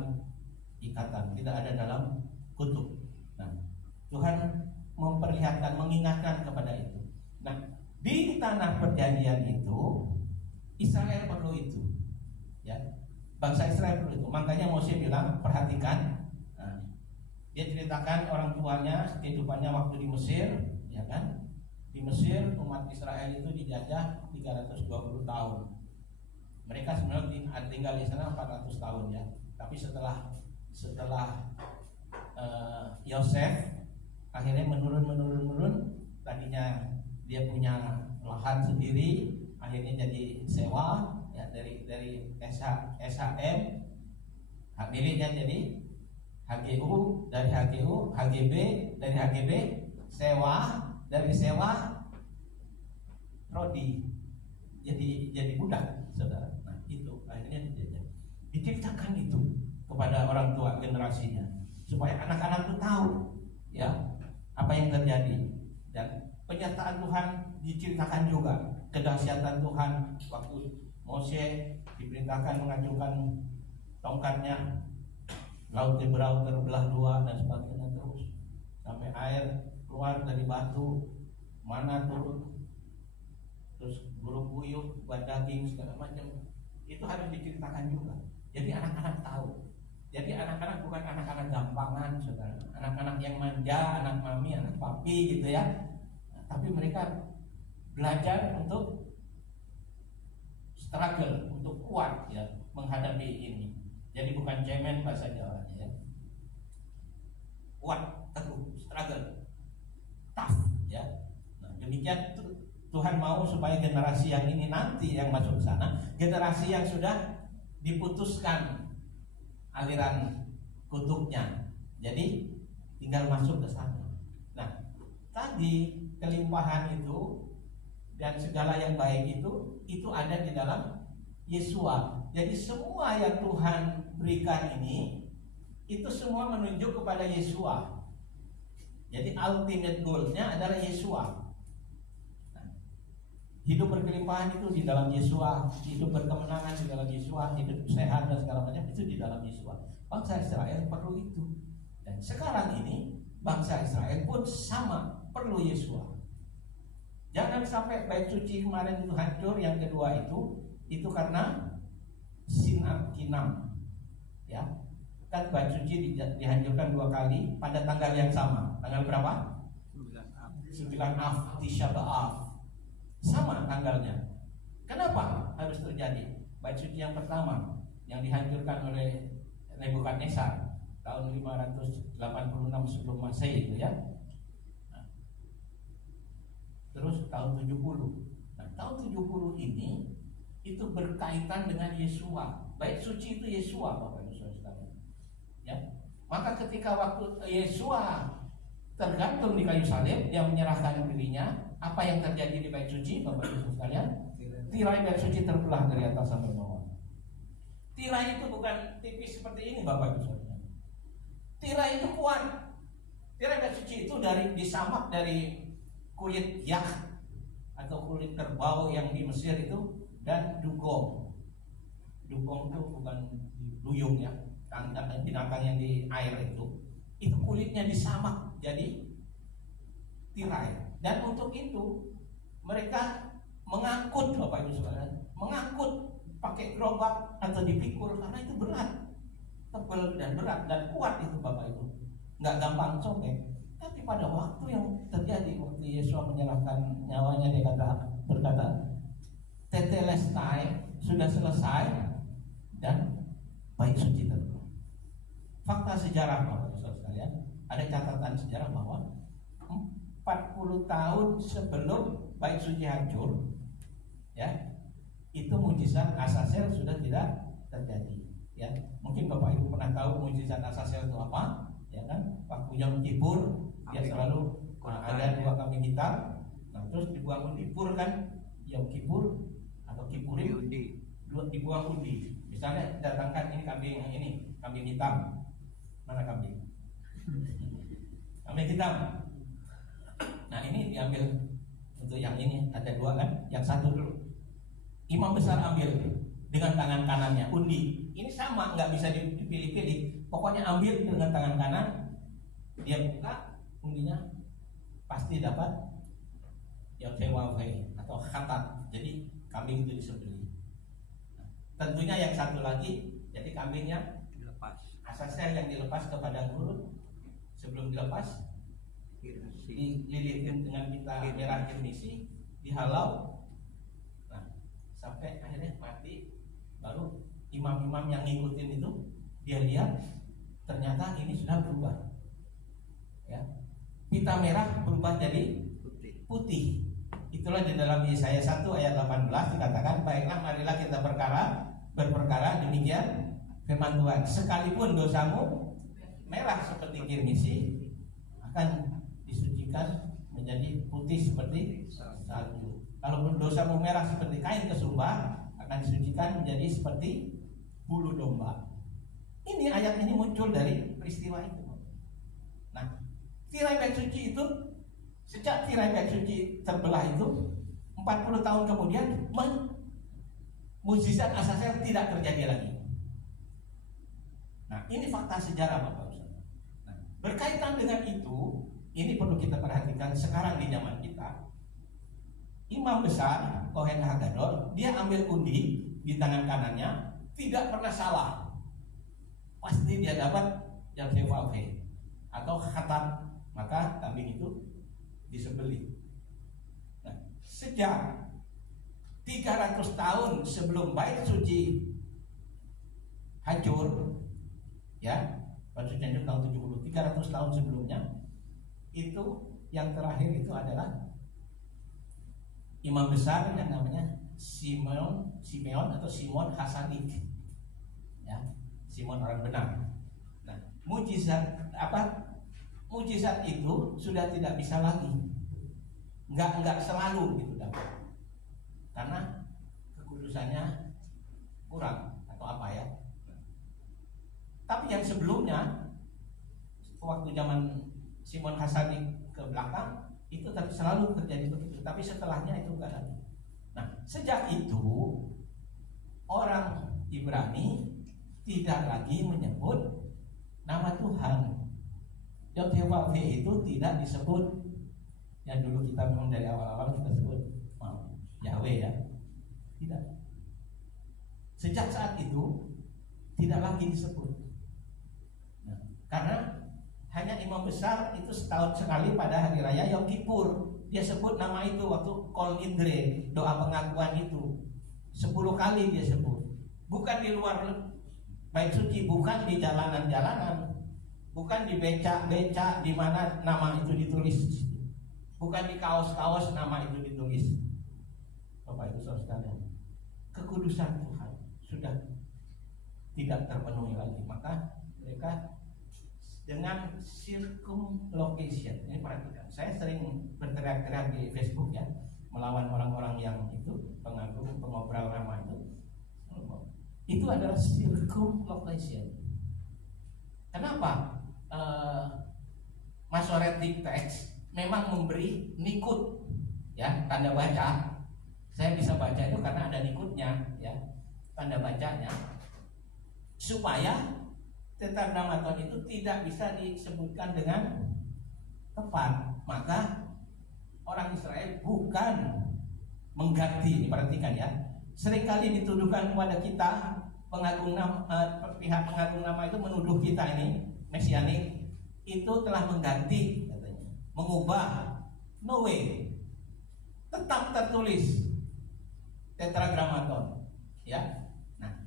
ikatan, tidak ada dalam kutuk. Nah, Tuhan memperlihatkan, mengingatkan kepada itu. Nah, di tanah perjanjian itu Israel perlu itu, ya. Bangsa Israel perlu itu. Makanya Mose bilang, perhatikan. Nah, dia ceritakan orang tuanya kehidupannya waktu di Mesir, ya kan? Di Mesir umat Israel itu dijajah 320 tahun. Mereka sebenarnya tinggal di sana 400 tahun ya. Tapi setelah Yosef akhirnya menurun. Tadinya dia punya lahan sendiri, akhirnya jadi sewa ya, dari SHM hak miliknya jadi HGU, dari HGU HGB, dari HGB sewa, dari sewa prodi, jadi budak, saudara. Nah itu akhirnya diceritakan itu kepada orang tua generasinya supaya anak-anak itu tahu ya apa yang terjadi. Dan penyertaan Tuhan diceritakan juga, kedahsyatan Tuhan waktu Mose diperintahkan mengacungkan tongkatnya, laut Tiberau terbelah dua dan sebagainya, terus sampai air keluar dari batu, mana turun, terus burung puyuh buat daging segala macam. Itu harus diceritakan juga. Jadi anak-anak tahu. Jadi anak-anak bukan anak-anak gampangan, saudara. Anak-anak yang manja, anak mami, anak papi gitu ya. Nah, tapi mereka belajar untuk struggle, untuk kuat ya menghadapi ini. Jadi bukan cemen bahasa Jawanya ya. Kuat, teguh, struggle, tough ya. Nah, demikian Tuhan mau supaya generasi yang ini nanti yang masuk ke sana, generasi yang sudah diputuskan aliran kutuknya, jadi tinggal masuk ke sana. Nah, tadi kelimpahan itu dan segala yang baik itu ada di dalam Yesua. Jadi semua yang Tuhan berikan ini itu semua menunjuk kepada Yesua. Jadi ultimate goal-nya adalah Yesua. Hidup berkelimpahan itu di dalam Yesua, hidup berkemenangan di dalam Yesua, hidup sehat dan segala macam itu di dalam Yesua. Bangsa Israel perlu itu. Dan sekarang ini bangsa Israel pun sama, perlu Yesua. Jangan sampai bait suci kemarin itu hancur. Yang kedua itu karena sinar kinam. Ya. Kan bait suci dihancurkan dua kali pada tanggal yang sama. Tanggal berapa? 9 Av, Tisha B'Av. Sama tanggalnya. Kenapa harus terjadi? Bait suci yang pertama yang dihancurkan oleh Nebukadnezar tahun 586 sebelum Masehi itu ya. Nah, terus tahun 70. Nah, tahun 70 ini itu berkaitan dengan Yesua. Bait suci itu Yesua, Bapak Ibu Saudara sekalian. Ya. Maka ketika waktu Yesua tergantung di kayu salib, dia menyerahkan dirinya. Apa yang terjadi di bait suci, Bapak Ibu sekalian? Tirai bait suci terbelah dari atas sampai bawah. Tirai itu bukan tipis seperti ini, Bapak Ibu sekalian. Tirai itu kuat. Tirai bait suci itu disamak dari kulit yak atau kulit kerbau yang di Mesir itu dan dugong. Dugong itu bukan duyung ya, binatang yang di air itu. Itu kulitnya disamak jadi tirai. Dan untuk itu mereka mengangkut, Bapak Ibu sekalian, mengangkut pakai gerobak atau dipikul karena itu berat, tebal dan berat dan kuat itu Bapak Ibu, nggak gampang sobek. Tapi pada waktu yang terjadi waktu Yesus menyerahkan nyawanya, dia berkata, tetelestai, sudah selesai, dan bait suci terbelah. Fakta sejarah Bapak Ibu sekalian, ada catatan sejarah bahwa 40 tahun sebelum bait suci hancur, ya, itu mujizat Azazel sudah tidak terjadi. Ya, mungkin Bapak Ibu pernah tahu mujizat Azazel itu apa? Ya kan, waktu Yom Kippur dia selalu ada dua kambing hitam, nah terus dibuang undi. Pur kan Yom Kippur atau Kippurim, dibuang undi. Misalnya datangkan ini kambing yang ini, kambing hitam. Mana kambing? Kambing hitam. Nah ini diambil untuk yang ini, ada dua kan, yang satu dulu imam besar ambil dengan tangan kanannya undi. Ini sama, nggak bisa dipilih-pilih. Pokoknya ambil dengan tangan kanan, dia buka undinya, pasti dapat Yotewawei atau khatat. Jadi kambing itu disembelih. Nah, tentunya yang satu lagi, jadi kambingnya dilepas. Asasnya yang dilepas kepada guru, sebelum dilepas dililitin dengan pita merah kirmisi, dihalau, nah sampai akhirnya mati. Baru imam-imam yang ngikutin itu dia lihat ternyata ini sudah berubah, ya, pita merah berubah jadi putih. Itulah di dalam Yesaya 1 ayat 18 dikatakan, baiklah marilah kita berperkara demikian firman Tuhan, sekalipun dosamu merah seperti kirmisi akan disucikan menjadi putih seperti salju. Kalau dosamu merah seperti kain kesumba akan disucikan menjadi seperti bulu domba. Ini ayat ini muncul dari peristiwa itu. Nah, tirai bait suci itu, sejak tirai bait suci terbelah itu 40 tahun kemudian mukjizat Azazel tidak terjadi lagi. Nah, ini fakta sejarah Bapak Ustaz. Nah, berkaitan dengan itu, ini perlu kita perhatikan sekarang di zaman kita. Imam besar Kohen Hagadol, dia ambil undi di tangan kanannya, tidak pernah salah. Pasti dia dapat Yalfevav atau khatam, maka kambing itu disembelih. Nah, sejak 300 tahun sebelum bait suci hancur, ya, bait suci hancur tahun 70, 300 tahun sebelumnya, itu yang terakhir itu adalah imam besar yang namanya Simeon atau Simon Hasadik, ya, Simon orang benar. Nah, mujizat itu sudah tidak bisa lagi, nggak selalu gitu dapat, karena kekudusannya kurang atau apa ya. Tapi yang sebelumnya, waktu zaman Simon Hasadik ke belakang, itu selalu terjadi begitu. Tapi setelahnya itu enggak lagi. Nah, sejak itu orang Ibrani tidak lagi menyebut nama Tuhan. Yod-Heh-Vav itu tidak disebut yang dulu kita memang dari awal-awal kita sebut Yahweh, ya. Tidak. Sejak saat itu tidak lagi disebut. Nah, karena hanya imam besar itu setahun sekali pada hari raya Yom Kippur dia sebut nama itu, waktu Kol Nidre, doa pengakuan itu 10 kali dia sebut. Bukan di luar bait suci, bukan di jalanan-jalanan, bukan di becak-becak di mana nama itu ditulis, bukan di kaos-kaos nama itu ditulis. Bapak Ibu Saudara sekalian, kekudusan Tuhan sudah tidak terpenuhi lagi, maka mereka dengan circumlocution. Ini perhatikan, saya sering berteriak-teriak di Facebook, ya, melawan orang-orang yang itu pengagum, pengobrol nama itu. Itu adalah circumlocution. Kenapa? Masoretic text memang memberi nikut, ya, tanda baca. Saya bisa baca itu karena ada nikutnya, ya, tanda bacanya, supaya Tetragrammaton itu tidak bisa disebutkan dengan tepat. Maka orang Israel bukan mengganti, diperhatikan, ya. Seringkali dituduhkan kepada kita pihak pengagung nama itu menuduh kita ini mesianik itu telah mengganti, katanya, mengubah. No way, tetap tertulis Tetragrammaton, ya. Nah,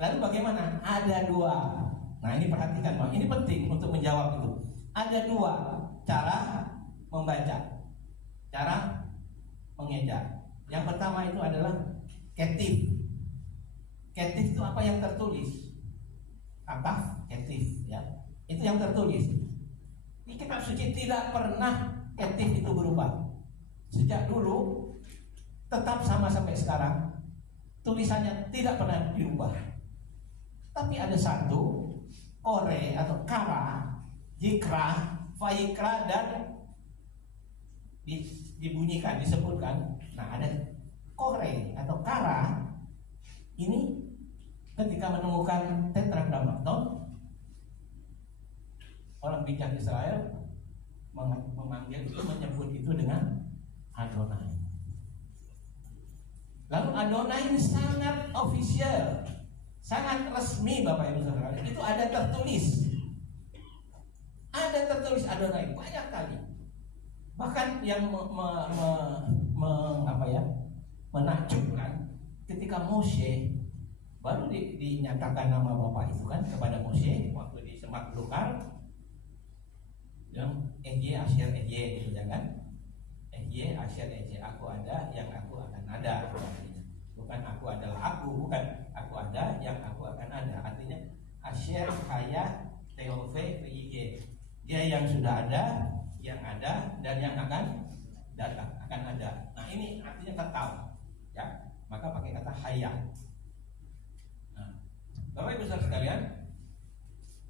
lalu bagaimana? Ada dua. Nah, ini perhatikan, Bang. Ini penting untuk menjawab itu. Ada dua cara membaca, cara mengeja. Yang pertama itu adalah ketif. Ketif itu apa yang tertulis? Apa? Ketif, ya. Itu yang tertulis. Di kitab suci tidak pernah ketif itu berubah. Sejak dulu tetap sama sampai sekarang. Tulisannya tidak pernah dirubah. Tapi ada satu Kore atau Kara, Yikra, Vayikra, dan dibunyikan, disebutkan. Nah, ada Kore atau Kara. Ini ketika menemukan Tetragrammaton, orang bijak Israel memanggil itu, menyebut itu dengan Adonai. Lalu Adonai ini sangat official, sangat resmi, Bapak Ibu Saudara. Itu ada tertulis Adonai banyak kali. Bahkan yang menakjubkan ketika Moshe baru dinyatakan nama Bapak itu kan kepada Moshe waktu di Semak Belukar, yang Asher gitu, jangan Asher aku ada yang aku akan ada. Bukan aku adalah aku, bukan aku ada yang aku akan ada. Artinya Haya TOV VIG. Dia yang sudah ada, yang ada, dan yang akan datang, akan ada. Nah ini artinya kekal, ya. Maka pakai kata Haya. Nah, Bapak Ibu saudara sekalian,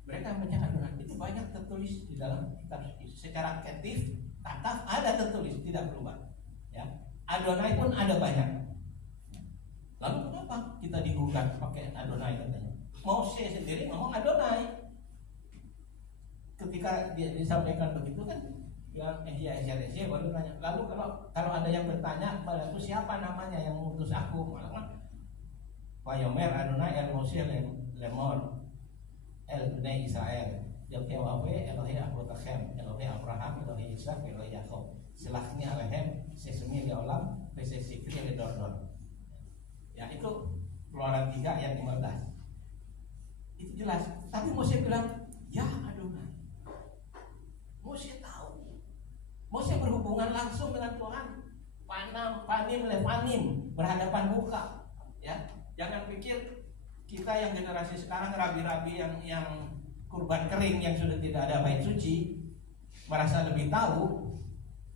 mereka membaca Adonai itu banyak tertulis di dalam kitab suci. Secara ketif, kata ada tertulis, tidak berubah. Ya, Adonai pun ada banyak. Lalu kenapa kita digugat pakai Adonai katanya? Mose sendiri ngomong Adonai. Ketika dia disampaikan begitu kan, bilang iya baru tanya. Lalu kalau ada yang bertanya, itu siapa namanya yang mengutus aku? Malah Wayomer Adonai El Mose Lemor El Bnei Israel Yahweh Elohe Abraham Elohe Abraham Elohe Ishak Elohe Yakob Selahni Alehem Sesemi Leolam Pesesikri Ledordon. Ya itu Keluaran 3 ayat 15. Itu jelas. Tapi Mose bilang ya Adonai. Mose tahu. Mose berhubungan langsung dengan Tuhan. Panim lepanim, berhadapan muka. Ya, jangan pikir kita yang generasi sekarang rabi-rabi yang kurban kering yang sudah tidak ada bait suci merasa lebih tahu.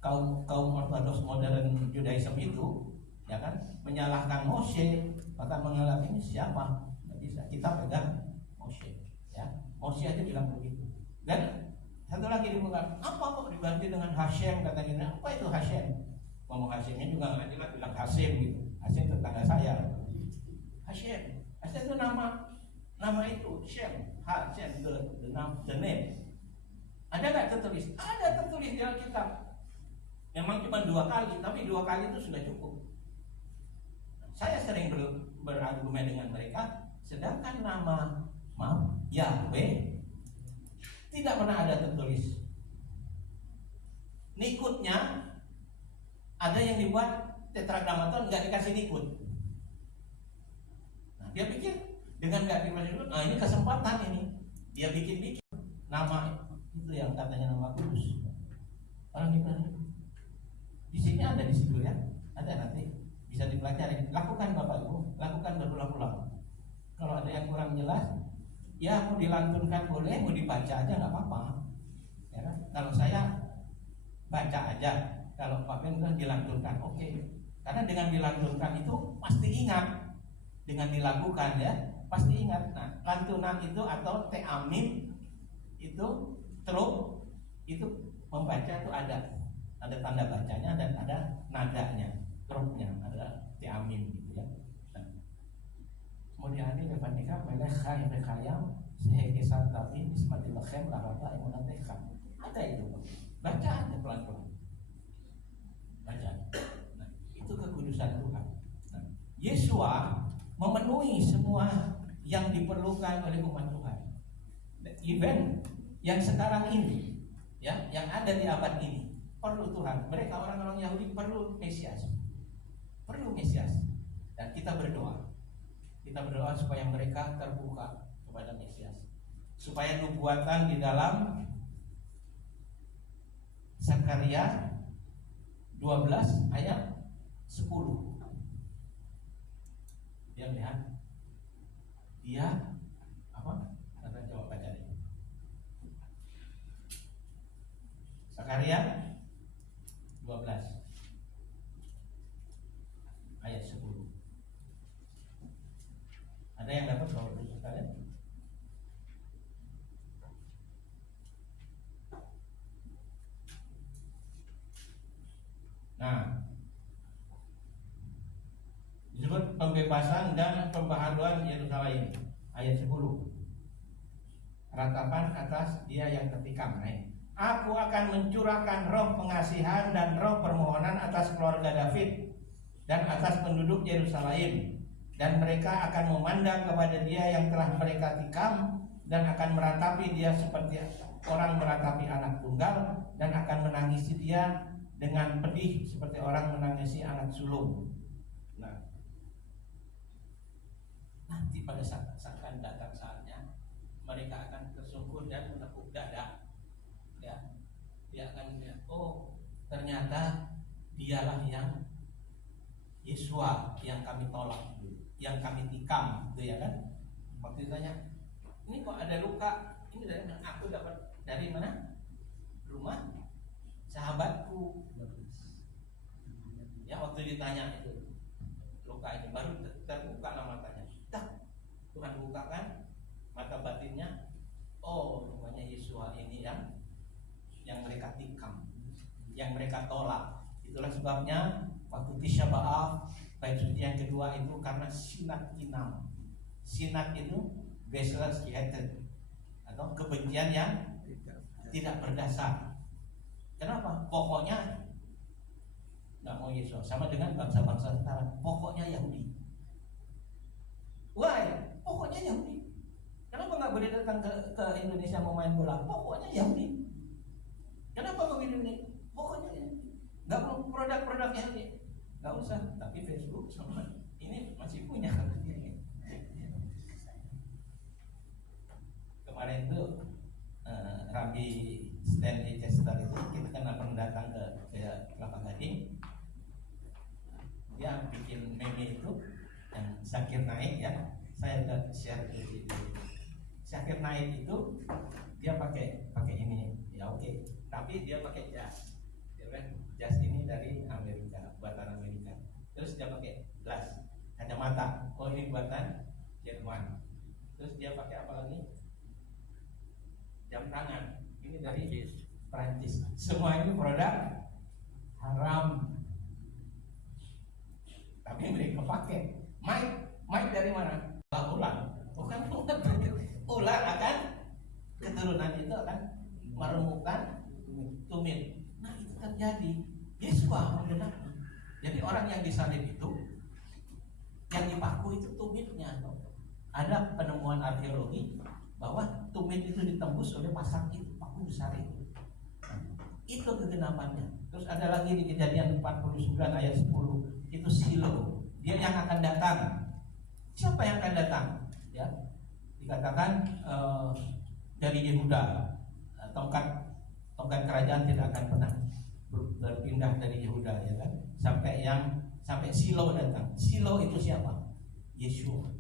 Kaum ortodoks modern Judaism itu, ya kan, menyalahkan Mose, maka mengalami ini siapa? Nggak bisa. Kita pegang Mose, ya. Mose aja bilang begitu. Dan satu lagi dibilang, apa kok diganti dengan Hashem, katanya? Apa itu Hashem? Ngomong Hashemnya juga nggak jelas, bilang Hashem gitu. Hashem tetangga saya. Hashem itu nama itu Shem, Hashem, the name. Ada nggak tertulis? Ada tertulis di Alkitab. Memang cuma 2 kali, tapi 2 kali itu sudah cukup. Saya sering berargumen dengan mereka, sedangkan nama Yahweh tidak pernah ada tertulis. Nikutnya ada yang dibuat tetragrammaton nggak dikasih nikut. Nah, dia pikir dengan nggak dikasih nikut, nah ini kesempatan ini. Dia bikin nama itu yang katanya nama kudus. Orang gimana? Di sini ada di situ ya, ada nanti bisa dipelajari. Lakukan Bapak Ibu, lakukan berulang-ulang. Kalau ada yang kurang jelas, ya mau dilantunkan boleh, mau dibaca aja nggak apa-apa. Ya kan? Kalau saya baca aja, kalau Pak Ben bilang dilantunkan, oke. Karena dengan dilantunkan itu pasti ingat, dengan dilakukan ya pasti ingat. Nah, lantunan itu atau te'amim itu truk itu membaca itu ada tanda bacanya dan ada nadanya, truknya, ada te'amim gitu ya. Nah, kemudian ini levanika melekha yang rekayam sehegesan tapi bismatilachem larata emunatekha. Ada itu, baca aja pelan-pelan, baca. Nah, itu kekudusan Tuhan. Nah, Yesua memenuhi semua yang diperlukan oleh umat Tuhan. Even yang sekarang ini, ya, yang ada di abad ini perlu Tuhan. Mereka orang-orang Yahudi perlu Mesias, dan kita berdoa supaya mereka terbuka kepada Mesias, supaya nubuatan di dalam Zakaria 12 ayat 10 dia melihat dia apa? Kita coba baca deh. Zakaria 12 ayat 10. Ada yang dapat Bapak Ibu sekalian? Nah, disebut pembebasan dan pembaharuan Yerusalem ayat 10. Ratapan atas dia yang ketikam. Aku akan mencurahkan roh pengasihan dan roh permohonan atas keluarga David dan atas penduduk Yerusalem, dan mereka akan memandang kepada dia yang telah mereka tikam dan akan meratapi dia seperti orang meratapi anak tunggal, dan akan menangisi dia dengan pedih seperti orang menangisi anak sulung. Nah, nanti pada saat akan datang saatnya mereka akan tersungkur dan menepuk dada. Ya, dia akan melihat, oh ternyata dialah yang Yesua yang kami tolak, yang kami tikam, gitu ya kan? Waktu ditanya, ini kok ada luka, ini dari mana? Aku dapat dari mana? Rumah sahabatku. Ya waktu ditanya itu luka ini baru terbuka lah matanya. Tuhan bukakan mata batinnya. Oh, rupanya Yesua ini yang mereka tikam, yang mereka tolak. Itulah sebabnya waktu Tisha B'Av, bait suci yang kedua itu karena sinat kinam. Sinat itu baseless hatred atau kebencian yang tidak berdasar. Kenapa? Pokoknya nggak mau Yesus. Sama dengan bangsa-bangsa sekarang, pokoknya Yahudi. Why? Pokoknya Yahudi. Kenapa nggak boleh datang ke Indonesia mau main bola? Pokoknya Yahudi. Kenapa memilih ini? Pokoknya Yahudi. Nggak perlu produk-produk Yahudi. Nggak usah. Tapi Facebook sama ini masih punya. Kemarin itu Rabbi Stanley Chester itu kita kan pernah datang ke Kelapa Gading. Dia bikin meme itu yang Zakir Naik ya. Saya udah share di video. Zakir Naik itu dia pakai ini ya oke. Tapi dia pakai jas. Ya kan? Jas ini dari Amerika, buatan Amerika. Terus dia pakai gelas, kacamata. Oh ini buatan Jerman. Terus dia pakai apa lagi? Jam tangan. Ini dari Prancis. Semua ini produk haram. Tapi mereka pakai. Mike dari mana? Ular. Bukan ular akan keturunan itu akan meremukkan tumit. Nah itu terjadi. Yesus menggenapi. Jadi orang yang disalib itu, yang dipaku itu tumitnya. Ada penemuan arkeologi bahwa tumit itu ditembus oleh pasak itu, paku besar itu. Itu kegenapannya. Terus ada lagi di Kejadian 49 ayat 10, itu Silo. Dia yang akan datang. Siapa yang akan datang? Ya, dikatakan dari Yehuda. Tongkat kerajaan tidak akan pernah berpindah dari Yehuda, ya kan? Sampai Silo datang. Silo itu siapa? Yesua.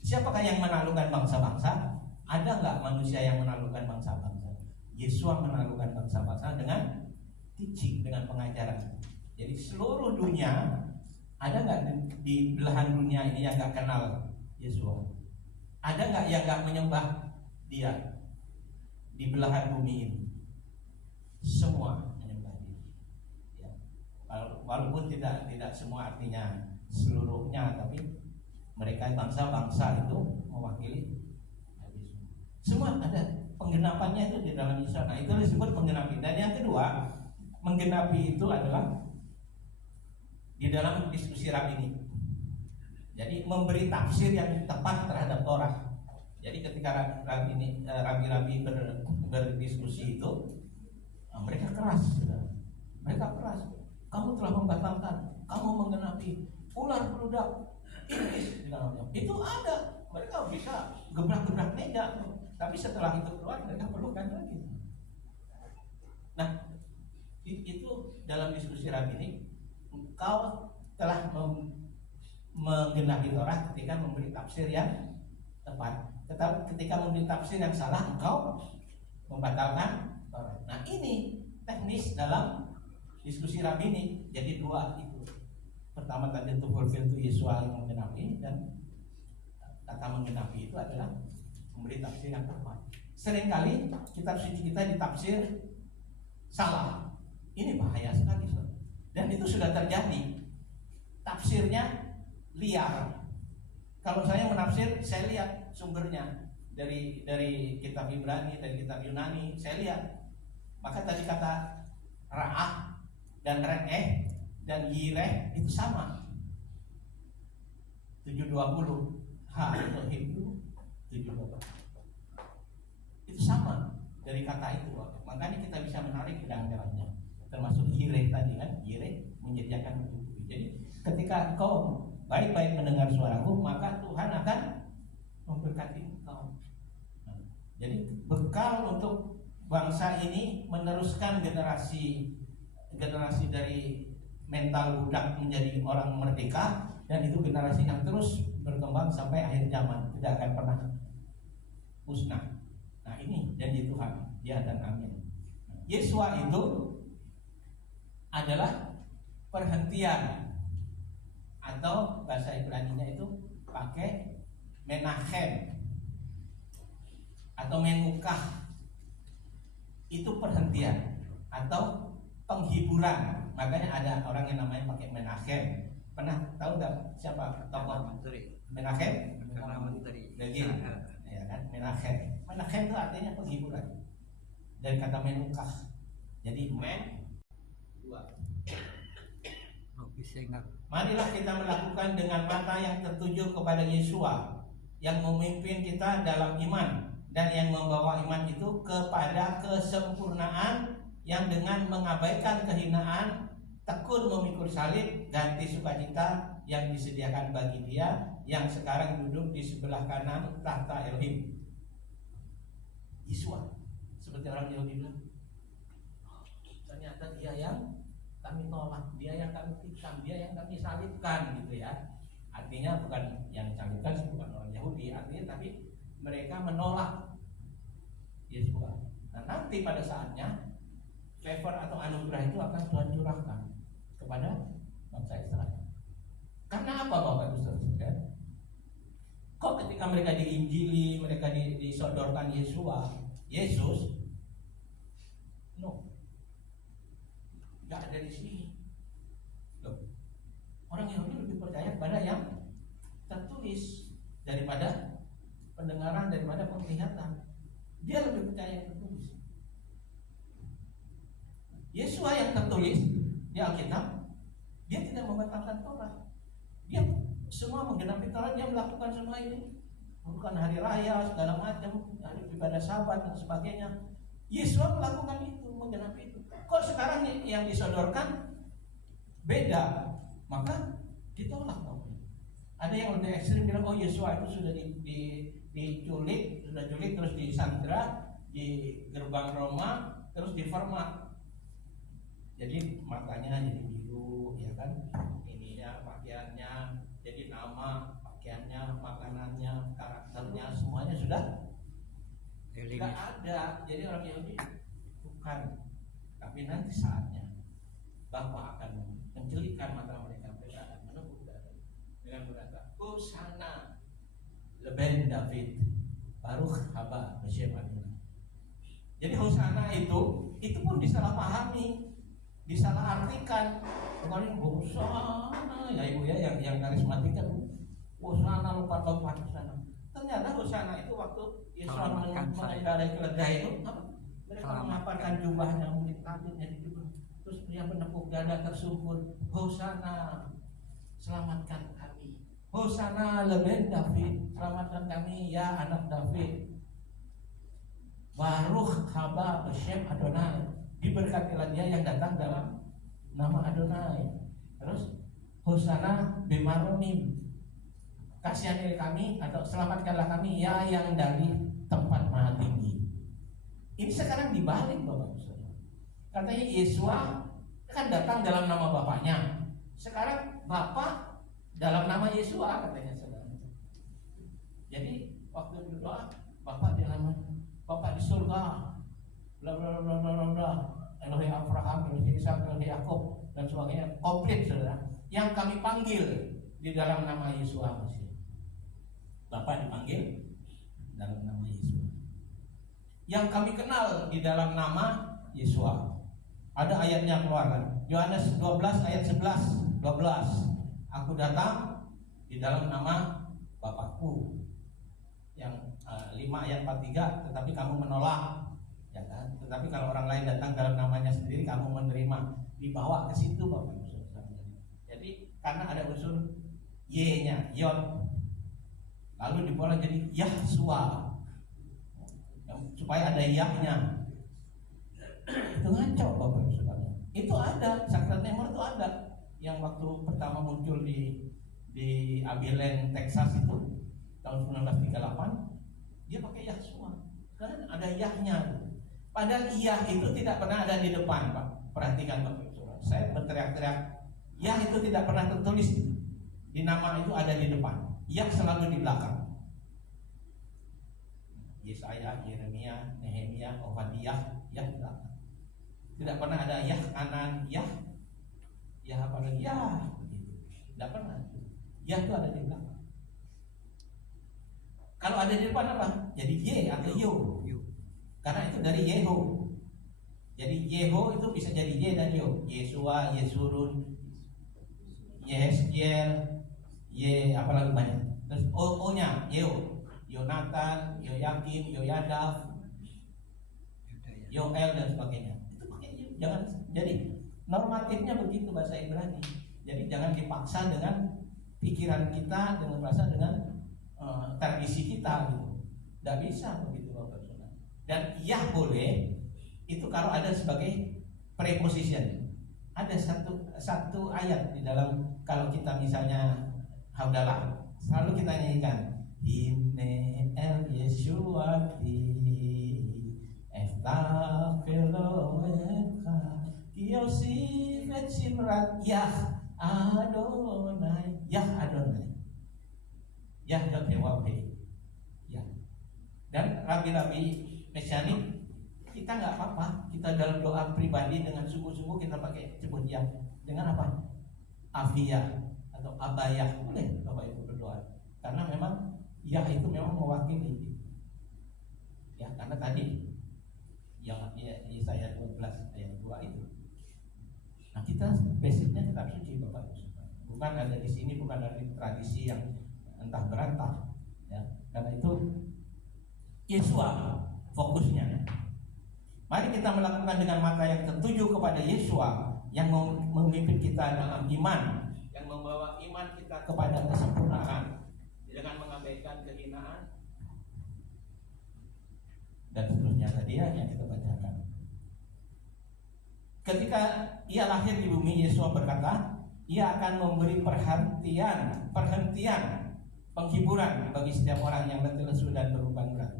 Siapakah yang menaklukkan bangsa-bangsa? Ada nggak manusia yang menaklukkan bangsa-bangsa? Yesua menaklukkan bangsa-bangsa dengan teaching, dengan pengajaran. Jadi seluruh dunia, ada nggak di belahan dunia ini yang nggak kenal Yesua? Ada nggak yang nggak menyembah Dia di belahan bumi ini? Semua menyembah Dia. Ya. Walaupun tidak semua artinya seluruhnya, tapi mereka bangsa-bangsa itu mewakili Yesus. Semua ada penggenapannya itu di dalam Yesus. Nah itu disebut penggenapi. Dan yang kedua, menggenapi itu adalah di dalam diskusi rabbini. Jadi memberi tafsir yang tepat terhadap Torah. Jadi ketika rabi-rabi berdiskusi itu, mereka keras. Mereka keras. Kamu telah membatalkan, kamu menggenapi ular beludak iblis di dalamnya. Itu ada. Mereka bisa gebrak-gebrak meja. Tapi setelah itu keluar mereka perlukan lagi. Nah, itu dalam diskusi rabbini, engkau telah menggenapi Torah ketika memberi tafsir yang tepat. Tetapi ketika memberi tafsir yang salah, engkau membatalkan Torah. Nah ini teknis dalam diskusi rabbini. Jadi dua itu. Pertama tadi itu fulfill itu Yesua yang menggenapi, dan kata menggenapi itu adalah memberi tafsir yang tepat. Seringkali kitab suci kita ditafsir salah. Ini bahaya sekali, dan itu sudah terjadi. Tafsirnya liar. Kalau saya menafsir, saya lihat sumbernya dari kitab Ibrani, dari kitab Yunani, saya lihat. Maka tadi kata ra'ah dan re'eh dan yireh itu sama. 720 untuk Hebrew 720 itu sama dari kata itu. Makanya kita bisa menarik benang-benangnya, termasuk yireh tadi kan. Yireh menyediakan mencukupi. Jadi ketika engkau baik-baik mendengar suaraku, maka Tuhan akan memberkati engkau. Jadi bekal untuk bangsa ini meneruskan generasi dari mental budak menjadi orang merdeka, dan itu generasi yang terus berkembang sampai akhir zaman, tidak akan pernah husna. Nah ini janji Tuhan, ya dan amin. Yeshua itu adalah perhentian, atau bahasa Ibrani-nya itu pakai menachem atau menukah. Itu perhentian atau penghiburan. Makanya ada orang yang namanya pakai menachem. Pernah tahu nggak siapa tokoh menachem? Karena menteri. Begin, ya kan? Menachem. Menachem itu artinya penghiburan. Dari kata menukah. Jadi dua. Marilah kita melakukan dengan mata yang tertuju kepada Yeshua, yang memimpin kita dalam iman, dan yang membawa iman itu kepada kesempurnaan, yang dengan mengabaikan kehinaan tekun memikul salib, ganti sukacita yang disediakan bagi Dia yang sekarang duduk di sebelah kanan tahta Elohim. Yeshua, seperti orang Yahudi bilang, ternyata Dia yang kami tolak, Dia yang kami tikam, Dia yang kami salibkan, gitu ya. Artinya bukan yang salibkan, bukan orang Yahudi, artinya tapi mereka menolak Yeshua. Nah nanti pada saatnya favor atau anugerah itu akan Tuhan curahkan kepada bangsa Israel. Karena apa Bapak Ibu Saudara? Kok ketika mereka diinjili, mereka disodorkan Yesus, no, nggak ada di sini. Loh, orang Yahudi lebih percaya pada yang tertulis daripada pendengaran, daripada penglihatan. Dia lebih percaya yang tertulis. Yeshua yang tertulis di Alkitab, dia tidak membatalkan Taurat. Dia semua menggenapi Taurat, dia melakukan semua ini. Bukan hari raya, segala macam, hari ibadah Sabat dan sebagainya. Yeshua melakukan itu, menggenapi itu. Kok sekarang yang disodorkan beda, maka ditolak. Ada yang lebih ekstrim bilang, oh Yeshua itu sudah diculik terus disandra di gerbang Roma, terus diformat. Jadi matanya jadi biru, ya kan? Ininya, pakaiannya, jadi nama, pakaiannya, makanannya, karakternya, semuanya sudah tidak ada. Jadi orang Yahudi bukan. Tapi nanti saatnya Bapa akan menjelikan mata mereka, mereka akan menepuk dada dengan berkata, Hosana leben David, Baruch haba b'shem Adonai. Jadi Hosana itu pun disalahpahami, disalahartikan. Kemarin Hosana, ya ibu ya yang karismatik kan, Hosana lompat-lompat Hosana. Ternyata Hosana itu waktu Yesus mengendarai keledai itu apa? Mereka memaparkan jubahnya, mungkin tabutnya di jubah. Terus dia menepuk dada tersungkur, Hosana, selamatkan kami. Hosana leben David, selamatkan kami ya anak David. Baruch haba b'shem Adonai, diberkatilah dia yang datang dalam nama Adonai. Terus Hosana bimaromim, kasihanilah kami atau selamatkanlah kami ya yang dari tempat maha tinggi. Ini sekarang dibalik Bapak Saudara. Katanya Yeshua kan datang dalam nama Bapaknya. Sekarang Bapak dalam nama Yeshua katanya Saudara. Jadi waktu berdoa, Bapak di dalam Bapak di surga, bla bla bla bla bla, Elohim Abraham, Elohim Ishak, Elohim Yakub dan sebagainya, komplit Saudara. Yang kami panggil di dalam nama Yeshua Mesih. Bapak dipanggil dalam nama Yeshua. Yang kami kenal di dalam nama Yeshua. Ada ayatnya keluar kan? Yohanes 12 ayat 11, 12. Aku datang di dalam nama Bapakku. Yang 5 ayat 43, tetapi kamu menolak, ya kan? Tetapi kalau orang lain datang dalam namanya sendiri, kamu menerima. Dibawa ke situ Bapak Ibu. Jadi karena ada unsur Y-nya, Yod, lalu dipola jadi Yahshua, supaya ada Yahnya. Itu ngaco Bapak Ibu Saudara. Itu ada, Sakral Nemor itu ada. Yang waktu pertama muncul di Abilene, Texas itu tahun 1938, dia pakai Yahshua. Kan ada Yahnya. Padahal Yah itu tidak pernah ada di depan, Pak. Perhatikan Bapak Ibu Saudara. Saya berteriak-teriak, Yah itu tidak pernah tertulis di nama itu ada di depan. Yah selalu di belakang. Yesaya, Yeremia, Nehemia, Obadiah, Yah di belakang. Tidak pernah ada Yah kanan, Yah apa lagi, Yah begitu. Tidak pernah. Yah itu ada di belakang. Kalau ada di depan apa? Jadi Ye atau Yo. Karena itu dari Yeho. Jadi Yeho itu bisa jadi Ye dan Yo. Yesua, Yesurun, Yehezkiel, Ye apalagi banyak. Terus O-nya Yo. Yonatan, Yoyakim, Yoyadav, Yoel dan sebagainya. Itu pakai Yo. Jangan, jadi normatifnya begitu bahasa Ibrani. Jadi jangan dipaksa dengan pikiran kita, dengan bahasa, dengan tradisi kita gitu. Tidak bisa begitu Bapak Saudara. Dan Yah boleh itu kalau ada sebagai preposition. Ada satu ayat di dalam, kalau kita misalnya hamdalah, selalu kita nyanyikan Hine el Yeshuati Eftafeloecha Kiyosif et Simrat Yah Adonai, Yah Adonai, Yah Yahweh, Yah. Dan rabi-rabi Mesianik kita nggak apa-apa, kita dalam doa pribadi dengan sungguh-sungguh kita pakai sebut Yah dengan apa? Afiyah atau abayah, boleh Bapak Ibu berdoa. Karena memang Yah itu memang mewakili. Ya, karena tadi yang Yesaya 12 ayat 2 itu. Nah, kita basicnya tetap suci Bapak Ibu. Bukan ada di sini, bukan dari tradisi yang entah berantah. Ya, karena itu Yesua fokusnya. Mari kita melakukan dengan mata yang tertuju kepada Yesua yang memimpin kita dalam iman, yang membawa iman kita kepada kesempurnaan dengan mengabaikan kehinaan dan seterusnya tadi yang kita bacakan. Ketika ia lahir di bumi, Yesua berkata, ia akan memberi perhentian, penghiburan bagi setiap orang yang letih lesu dan berbeban berat.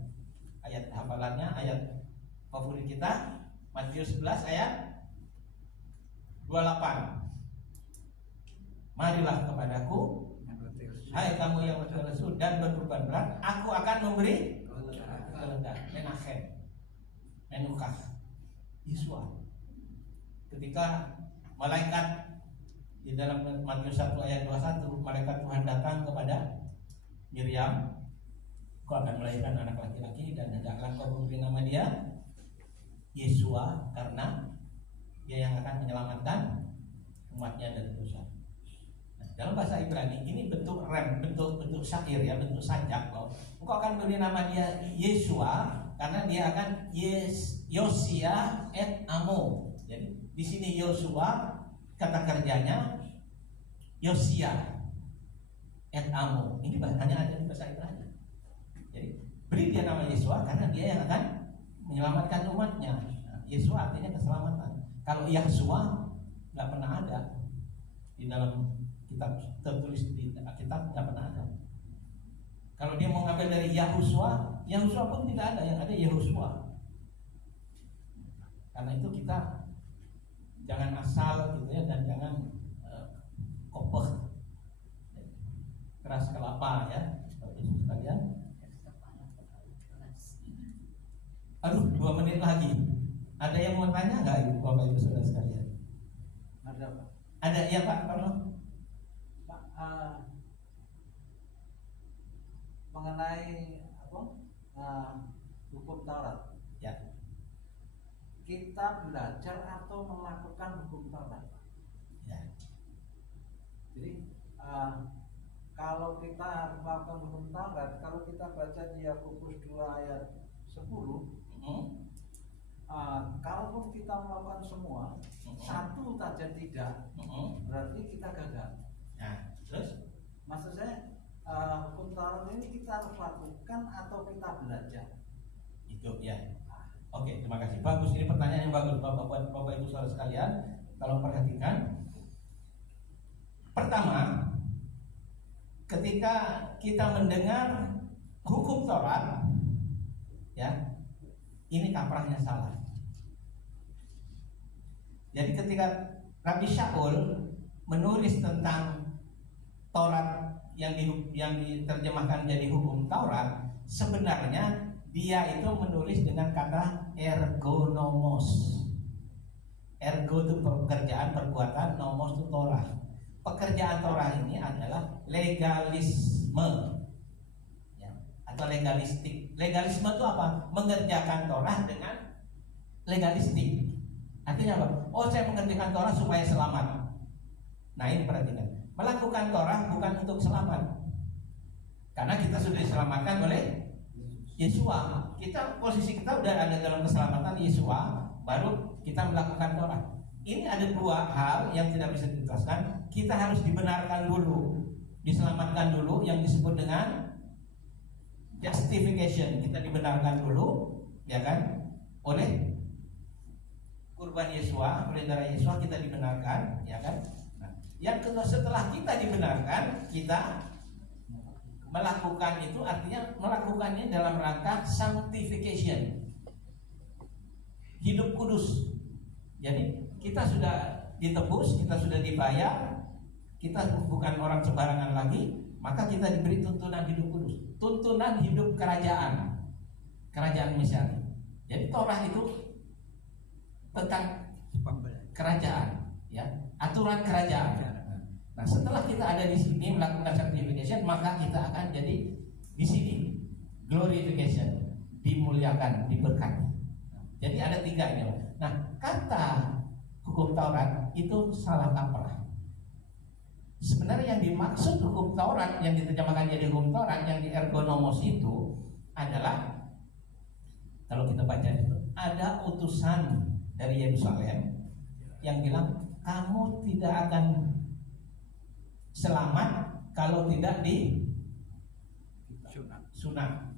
Ayat hafalannya, ayat favorit kita, Matius 11 ayat 28. Marilah kepadaku, hai kamu yang letih lesu dan berbeban berat, aku akan memberi kelegaan. Menukah Yesua. Ketika malaikat di dalam Matius 1 ayat 21, malaikat Tuhan datang kepada Miriam, kau akan melahirkan anak laki-laki dan hendaklah kau memberi nama dia Yesua, karena dia yang akan menyelamatkan umatnya dari dosa. Nah, dalam bahasa Ibrani ini bentuk rem, bentuk syair ya, bentuk sajak bahwa engkau akan beri nama dia Yesua karena dia akan Yosia et Amo. Jadi di sini Yosua kata kerjanya Yosia et Amo. Ini hanya ada di bahasa Ibrani. Jadi beri dia nama Yesua karena dia yang akan menyelamatkan umatnya. Nah, Yesua artinya keselamatan. Kalau Yahsua nggak pernah ada di dalam kitab tertulis di kitab, nggak pernah ada. Kalau dia mau ngambil dari Yahusua, Yahusua pun tidak ada, yang ada Yehosua. Karena itu kita jangan asal gitu ya, dan jangan kopeh keras kelapa ya, sekalian. Aduh, 2 menit lagi. Ada yang mau tanya nggak Ibu Bapak Ibu Saudara sekalian? Ada Pak. Ada ya Pak, kalau Pak, mengenai apa? Hukum Taurat. ya. Kita belajar atau melakukan hukum Taurat. Ya. Jadi kalau kita melakukan hukum Taurat, kalau kita baca di Yakobus 2 ayat 10, kalaupun kita melakukan semua, satu saja tidak, berarti kita gagal. Nah, terus Maksud saya, hukum Taurat ini kita harus lakukan atau kita belajar? itu ya. Oke, terima kasih. Bagus, ini pertanyaan yang bagus Bapak Ibu Saudara sekalian. Kalau perhatikan, pertama, ketika kita mendengar hukum Taurat, ya, ini kaprahnya salah. Jadi ketika Rabi Shaul menulis tentang Taurat yang diterjemahkan menjadi hukum Taurat, sebenarnya dia itu menulis dengan kata ergonomos. Ergo itu pekerjaan, perbuatan, nomos itu Torah. Pekerjaan Torah ini adalah legalisme, ya, atau legalistik. Legalisme itu apa? Mengerjakan Torah dengan legalistik. Artinya apa? Oh, saya mengerjakan Torah supaya selamat. Nah, ini perhatikan. Melakukan Torah bukan untuk selamat, karena kita sudah diselamatkan oleh Yesua. Posisi kita udah ada dalam keselamatan Yesua, baru kita melakukan Torah. Ini ada dua hal yang tidak bisa dijelaskan. Kita harus dibenarkan dulu, diselamatkan dulu, yang disebut dengan justification. Kita dibenarkan dulu, ya kan, oleh kurban Yesua, oleh darah Yesua kita dibenarkan, ya kan. Nah, yang kedua, setelah kita dibenarkan, kita melakukan itu, artinya melakukannya dalam rangka sanctification, hidup kudus. Jadi kita sudah ditebus, kita sudah dibayar, kita bukan orang sembarangan lagi, maka kita diberi tuntunan hidup kudus, tuntunan hidup kerajaan Mesiani. Jadi Torah itu tentang kerajaan, ya, aturan kerajaan. Nah, setelah kita ada di sini melakukan sanctification, maka kita akan jadi di sini glorification, dimuliakan, diberkati. Jadi ada tiga ini. Nah, kata hukum Taurat itu salah kaprah. Sebenarnya yang dimaksud hukum Taurat, yang diterjemahkan jadi hukum Taurat, yang di ergonomos itu adalah, kalau kita baca itu, ada utusan dari Yerusalem yang bilang kamu tidak akan selamat kalau tidak di sunat.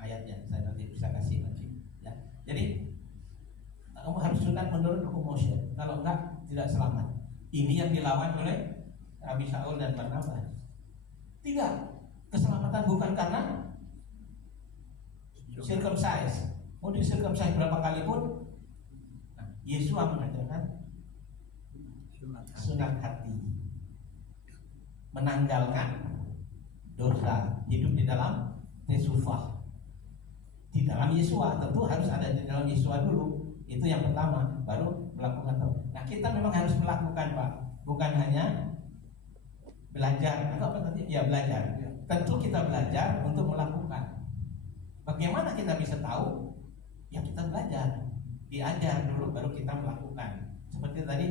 Ayatnya saya nanti bisa kasih nanti. Ya. Jadi kamu harus sunat menurut hukum Moshe. Kalau enggak, tidak selamat. Ini yang dilawan oleh Rabi Shaul dan Barnabas. Tidak, keselamatan bukan karena circumcise. Mau di-circumcise berapa kali pun, nah, Yesua mengajarkan sunat hati, menanggalkan dosa, hidup di dalam tesufah, di dalam Yesua. Tentu harus ada di dalam Yesua dulu. Itu yang pertama, baru melakukan. Nah, kita memang harus melakukan, Pak, bukan hanya belajar atau apa tadi? Ya, belajar. Tentu kita belajar untuk melakukan. Bagaimana kita bisa tahu? Ya, kita belajar, diajar dulu, baru kita melakukan. Seperti tadi,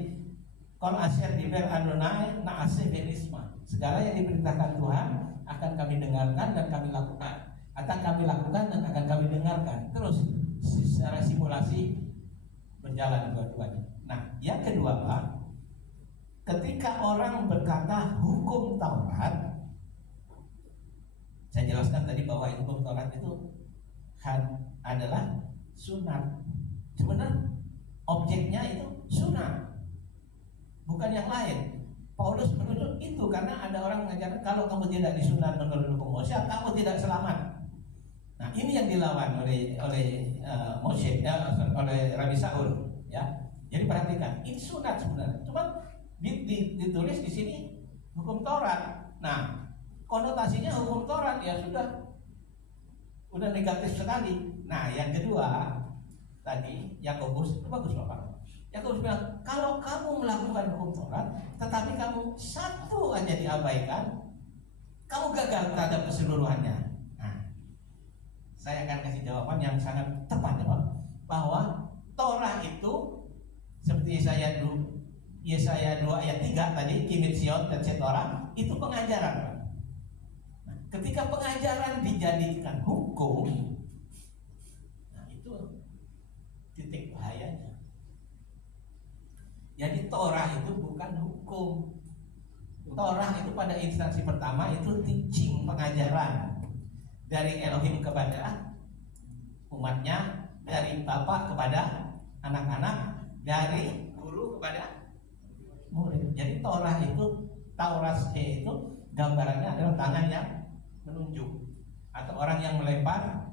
Kol asyar diber Adonai naase berisma. Segala yang diperintahkan Tuhan akan kami dengarkan dan kami lakukan. Akan kami lakukan dan akan kami dengarkan. Terus secara simulasi berjalan dua-duanya. Nah, yang kedua, Pak, ketika orang berkata hukum Taurat, saya jelaskan tadi bahwa hukum Taurat itu adalah sunat. Sebenarnya objeknya itu sunat, bukan yang lain. Paulus menunjuk itu karena ada orang mengajarkan kalau kamu tidak disunat menurut hukum Moshe, kamu tidak selamat. Nah, ini yang dilawan oleh Moshe, oleh Rabi Shaul, ya. Jadi perhatikan, ini sunat sebenarnya. Cuma ditulis di sini hukum Taurat. Nah, konotasinya hukum Taurat ya udah negatif sekali. Nah, yang kedua tadi Yakobus, itu bagus Bapak. Yakobus bilang, kalau kamu melakukan hukum Taurat, tetapi kamu satu aja diabaikan, kamu gagal terhadap keseluruhannya. Nah, saya akan kasih jawaban yang sangat tepat, ya Pak, bahwa Torah itu seperti Yesaya 2 ayat 3 tadi, Kimit Sion dan Torah, itu pengajaran, Pak. Nah, ketika pengajaran dijadikan hukum, nah itu titik bahayanya. Jadi Torah itu bukan hukum. Torah itu pada instansi pertama itu teaching, pengajaran dari Elohim kepada umatnya, dari bapak kepada anak-anak, dari guru kepada murid. Jadi Torah itu, Taurat itu gambarannya adalah tangan yang menunjuk, atau orang yang melempar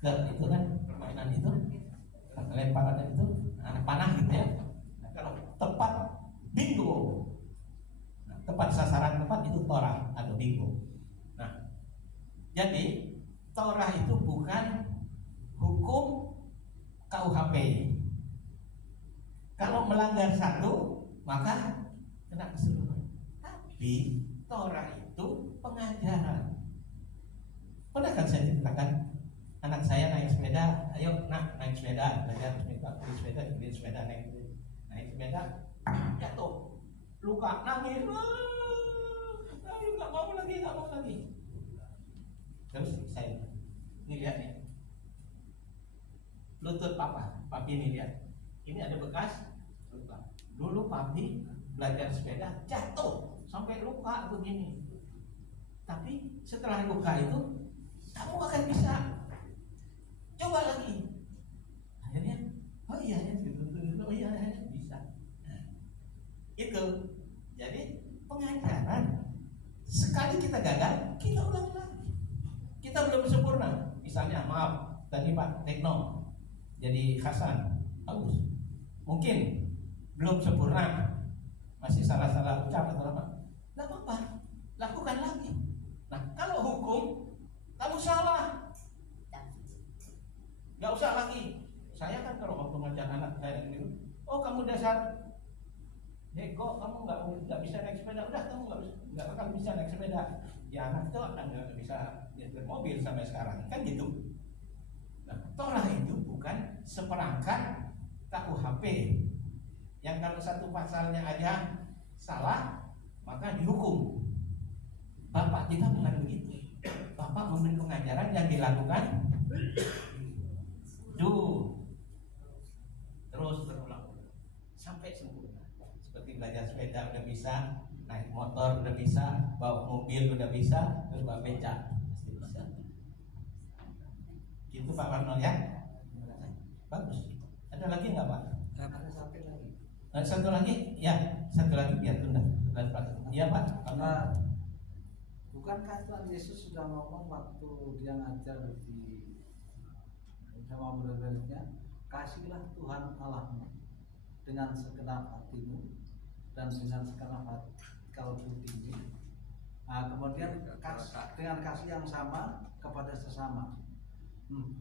ke itu kan permainan itu, lemparan itu panah gitu ya. Nah, kalau tepat bingo, tepat sasaran tepat itu Torah atau bingo. Nah, jadi Torah itu bukan hukum KUHP. Kalau melanggar satu maka kena keseluruhan. Tapi Torah itu pengajaran. Pernah kan saya ceritakan anak saya naik sepeda, ayo nak naik sepeda, belajar beli sepeda, naik sepeda, jatuh, luka, nangis, ayo nggak mau lagi. Terus saya, ini lihat nih, lutut papi ini lihat, ini ada bekas luka. Dulu papi belajar sepeda jatuh sampai luka begini. Tapi setelah luka itu kamu akan bisa coba lagi. Akhirnya, oh iya bisa. Nah, itu jadi pengajaran. Sekali kita gagal, kita ulangi lagi. Kita belum sempurna. Misalnya, maaf, tadi Pak Tekno jadi Hasan, bagus. Mungkin belum sempurna, masih salah-salah ucap atau apa. Nggak apa-apa, lakukan lagi. Nah, kalau hukum kamu salah, nggak usah lagi. Saya kan kalau waktu ngajar anak saya gitu, oh kamu dasar Deko, kamu nggak bisa naik sepeda, udah kamu nggak akan bisa naik sepeda. Ya anak itu akan nggak bisa nyetir mobil sampai sekarang, kan gitu. Nah, Torah itu bukan seperangkat KUHP yang kalau satu pasalnya aja salah maka dihukum. Bapak kita bukan begitu. Bapak memberi pengajaran yang dilakukan terus berulang sampai sempurna. Seperti belajar sepeda udah bisa, naik motor udah bisa, bawa mobil udah bisa, terus bawa becak pasti bisa. Gitu Pak Warno ya. Bagus. Ada lagi nggak Pak? Ada satu lagi. Satu lagi, ya satu lagi biar tunda. Iya Pak. Bukankah Tuhan Yesus sudah ngomong waktu dia ngajar di sama murid-muridnya, kasihlah Tuhan Allahmu dengan segenap hatimu dan dengan segenap hati kalbu tinggi. Nah, kemudian dengan kasih yang sama kepada sesama.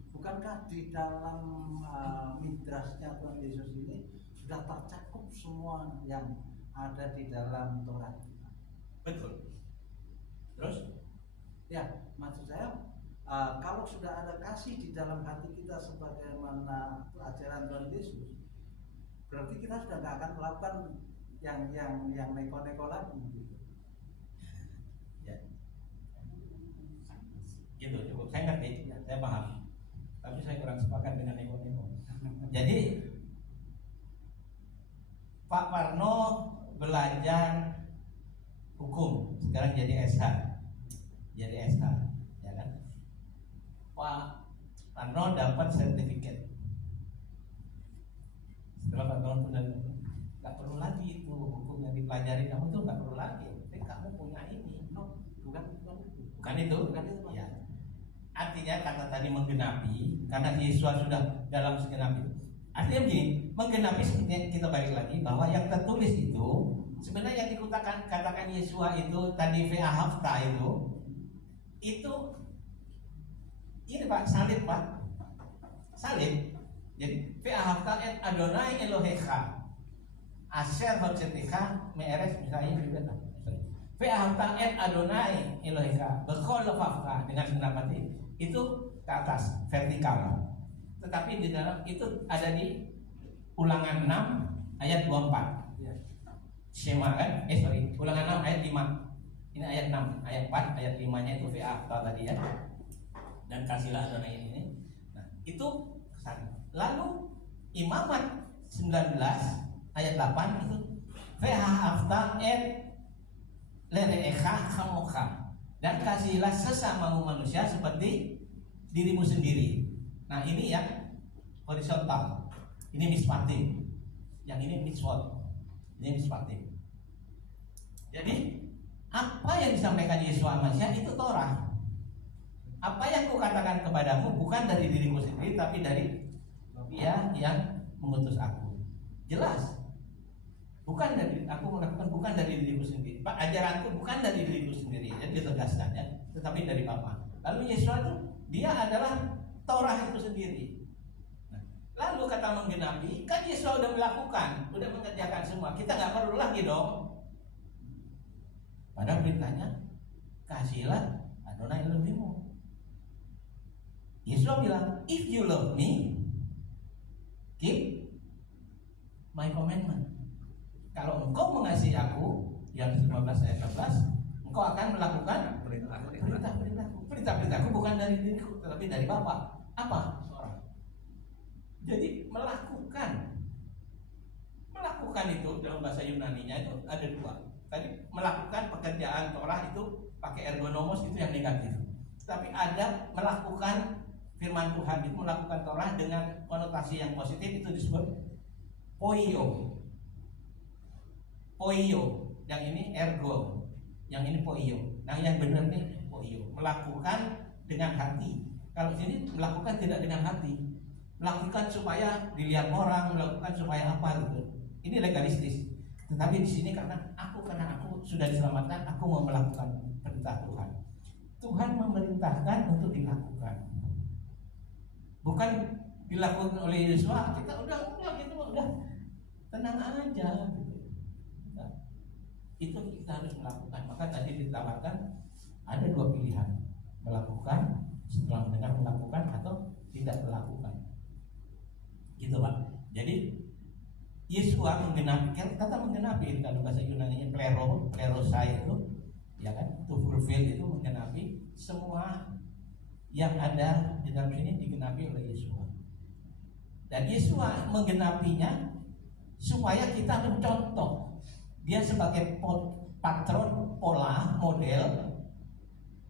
Bukankah di dalam midrasnya Tuhan Yesus ini sudah tercakup semua yang ada di dalam Torah? Betul. Terus? Ya, maksud saya kalau sudah ada kasih di dalam hati kita sebagaimana ajaran Tuhan Yesus, berarti kita sudah tidak akan melakukan yang neko-neko lagi. Ya. Gitu cukup. Saya ngerti, ya, saya paham. Tapi saya kurang sepakat dengan neko-neko. Jadi Pak Parno belajar hukum, sekarang jadi SH, ya kan? Pak Parno dapat sertifikat. Setelah Pak Parno sudah nggak perlu lagi itu hukum yang dipelajari kamu tuh nggak perlu lagi. Tapi kamu punya ini, bukan itu. Ya. Artinya kata tadi menggenapi, karena Yesus sudah dalam segenap itu. Artinya begini, menggenapi seperti kita balik lagi bahwa yang tertulis itu sebenarnya yang katakan Yesua itu tadi VA Hafta itu ini Pak, salib Pak, salib. Jadi VA Hafta et Adonai Elohecha Asher Hotzetecha Me'eres misalnya juga VA Hafta et Adonai Elohecha Bechol Lefafka dengan segenap hati itu ke atas vertikal. Tetapi di dalam itu ada di Ulangan 6 ayat 24. Shema kan? Ulangan 6 ayat 5. Ini ayat 6, ayat 4, ayat 5-nya itu VA tadi ya. Dan kasihlah Adonai ini. Nah, itu kesan. Lalu Imamat 19 ayat 8 itu VA hafta et lereecha chamocha. Dan kasihlah sesamamu manusia seperti dirimu sendiri. Nah, ini yang horizontal. Ini mispatim. Yang ini mitzvot. Ini mispatim. Jadi apa yang disampaikan Yesus Masya itu Torah. Apa yang kukatakan kepadamu bukan dari diriku sendiri, tapi dari Dia yang mengutus aku. Jelas. Bukan dari aku melakukan, bukan dari diriku sendiri. Pak, ajaranku bukan dari diriku sendiri. Jadi ditegaskan ya, tetapi dari Bapa. Lalu Yesus itu dia adalah Torah itu sendiri. Nah, lalu kata menggenapi, kan Yesus sudah melakukan, sudah mengerjakan semua. Kita nggak perlu lagi dong. Pada perintahnya, kasihlah Adonai Elohimmu. Yesus bilang, if you love me, keep my commandment. Kalau engkau mengasihi aku, yang 15 ayat 14, engkau akan melakukan perintah-perintahku. Perintah-perintahku bukan dari diriku, tetapi dari Bapa. Apa? Seorang. Jadi melakukan itu dalam bahasa Yunani-nya itu ada dua. Tadi melakukan pekerjaan Torah itu pakai ergonomos, itu yang negatif. Tapi ada melakukan firman Tuhan, itu melakukan Torah dengan konotasi yang positif, itu disebut poio. Yang ini ergo, yang ini poio. Nah, yang benar nih poio, melakukan dengan hati. Kalau sini melakukan tidak dengan hati, melakukan supaya dilihat orang, melakukan supaya apa gitu. Ini legalistis. Tetapi di sini karena aku sudah diselamatkan, aku mau melakukan perintah Tuhan. Tuhan memerintahkan untuk dilakukan, bukan dilakukan oleh Yesus. Kita udah tenang aja gitu. Nah, itu kita harus melakukan. Maka tadi ditawarkan ada dua pilihan, melakukan setelah mendengar, melakukan atau tidak melakukan, gitu Pak. Jadi Yesus menggenapi, kata menggenapi dalam bahasa Yunani-nya plerosai itu, ya kan, to fulfill itu menggenapi semua yang ada di dalam sini digenapi oleh Yesus. Dan Yesus menggenapinya supaya kita mencontoh. Dia sebagai patron, pola, model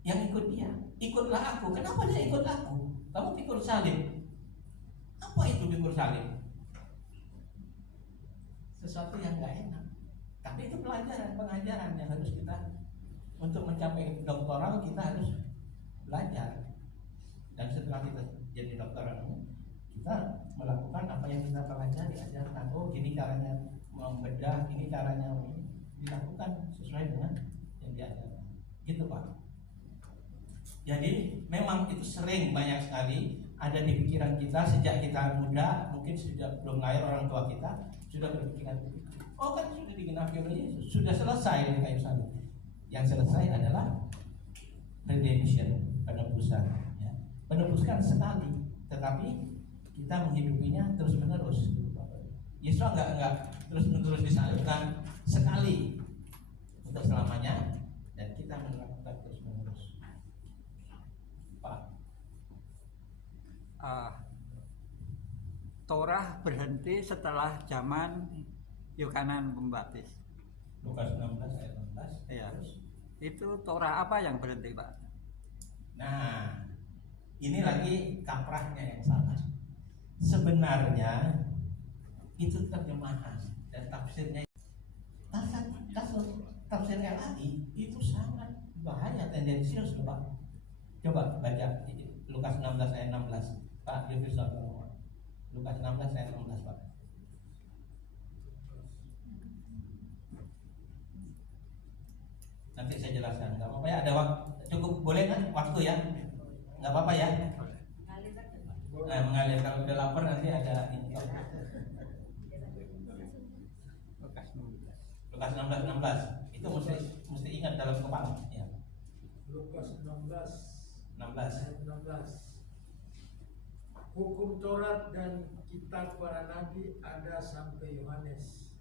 yang ikut dia. Ikutlah aku. Kenapa dia ikut aku? Kamu pikul salib. Apa itu pikul salib? Sesuatu yang gak enak. Tapi itu pengajaran yang harus kita, untuk mencapai doktoral kita harus belajar. Dan setelah kita jadi doktoral, kita melakukan apa yang kita pelajari, ajarkan. Oh, gini caranya membedah, ini caranya dilakukan sesuai dengan yang diajarkan. Gitu Pak. Jadi memang itu sering, banyak sekali ada di pikiran kita sejak kita muda, mungkin sejak belum lahir orang tua kita sudah berpikiran, oh kan sudah digenapi oleh Yesus, sudah selesai di kayu salib. Yang selesai adalah redemption, penebusan. Ya. Penebuskan sekali, tetapi kita menghidupinya terus menerus. Yesus enggak terus menerus disalibkan sekali untuk selamanya, dan kita melakukan terus menerus. Pak. Torah berhenti setelah zaman Yohanes Pembaptis. Lukas 16 ayat 16. Iya. Itu Torah apa yang berhenti, Pak? Nah, ini lagi kaprahnya yang salah. Sebenarnya itu terjemahan dan tafsirnya. Tafsir LAI itu sangat bahaya, tendensius, Pak. Coba baca Lukas 16 ayat 16. Pak, dia bisa Lukas 16 ayat 16, Pak. Nanti saya jelaskan, nggak apa-apa ya, ada waktu, cukup boleh kan waktu ya, nggak apa-apa ya. Mengalir, kalau udah lapar nanti ada ini. Lukas 16 itu mesti ingat dalam kepala ya. Lukas 16 16. Hukum Taurat dan kitab para nabi ada sampai Yohanes.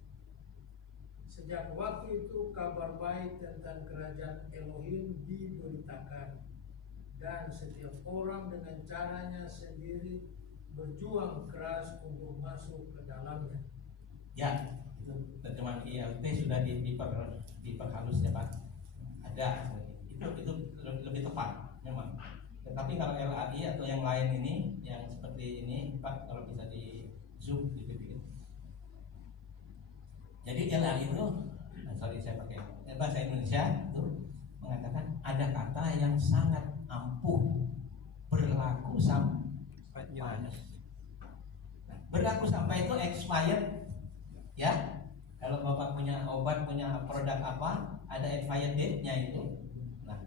Sejak waktu itu kabar baik tentang kerajaan Elohim diberitakan, dan setiap orang dengan caranya sendiri berjuang keras untuk masuk ke dalamnya. Ya, itu terjemahan ILT sudah diperhalus ya Pak. Ada itu lebih tepat memang. Tetapi kalau LAI atau yang lain ini, yang seperti ini Pak, kalau bisa di zoom dikit-dikit. Jadi LAI itu, saya pakai bahasa Indonesia itu mengatakan ada kata yang sangat ampuh, berlaku sampai berlaku sampai itu expired ya. Kalau Bapak punya obat, punya produk apa, ada expired date-nya itu. Nah,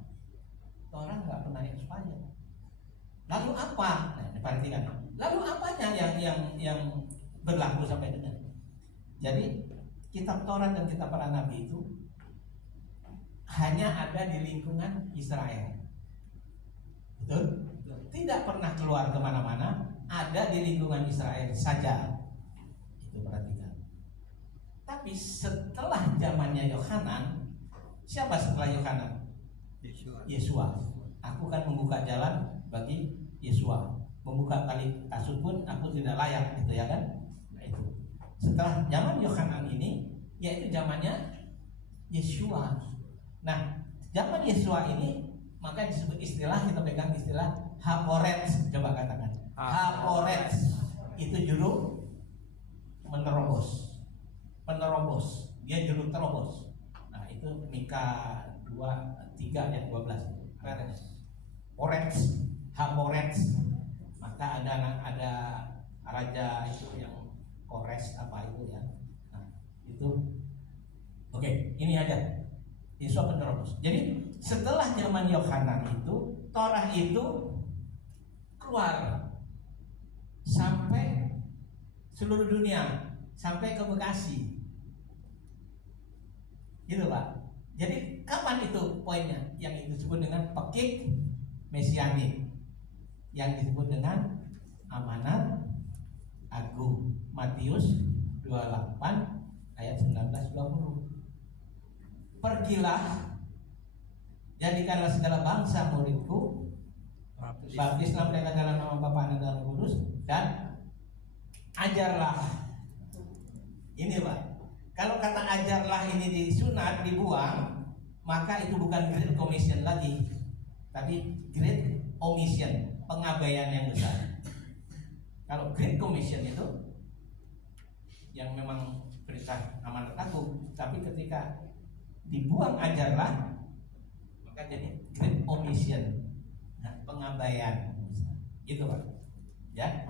orang nggak pernah expired. Lalu apa? Nah, perhatikan. Lalu apanya yang berlaku sampai dengan? Jadi kitab Taurat dan kitab para nabi itu hanya ada di lingkungan Israel. Betul? Tidak pernah keluar kemana-mana, ada di lingkungan Israel saja. Itu perhatikan. Tapi setelah zamannya Yohanan, siapa setelah Yohanan? Yesua. Aku kan membuka jalan bagi Yesua. Membuka tali kasut pun aku tidak layak, gitu ya kan? Nah itu. Setelah zaman Yohanan ini, yaitu zamannya Yesua. Nah, zaman Yesua ini maka disebut istilah, kita pegang istilah Haporetz. Coba katakan Haporetz. Itu juru menerobos. Penerobos. Dia juru terobos. Nah itu Mika 2:3 ayat 12. Poretz, Haporetz. Maka ada raja itu yang Kores apa itu ya. Nah itu. Oke, ini aja Yesus penerobos. Jadi setelah zaman Yohanan itu, Torah itu keluar sampai seluruh dunia, sampai ke Bekasi. Gitu Pak. Jadi kapan itu poinnya? Yang disebut dengan pekik mesianik, yang disebut dengan amanat agung. Matius 28 ayat 19-20. Pergilah, jadikanlah segala bangsa muridku, baptislah mereka dalam nama Bapa dan Roh Kudus, dan ajarlah. Ini Pak, kalau kata ajarlah ini disunat, dibuang, maka itu bukan Great Commission lagi, tapi Great Omission, pengabaian yang besar. Kalau Great Commission itu yang memang perintah amanat agung, tapi ketika dibuang ajarlah, maka jadi Great Omission, nah, pengabaian, gitu Pak. Ya,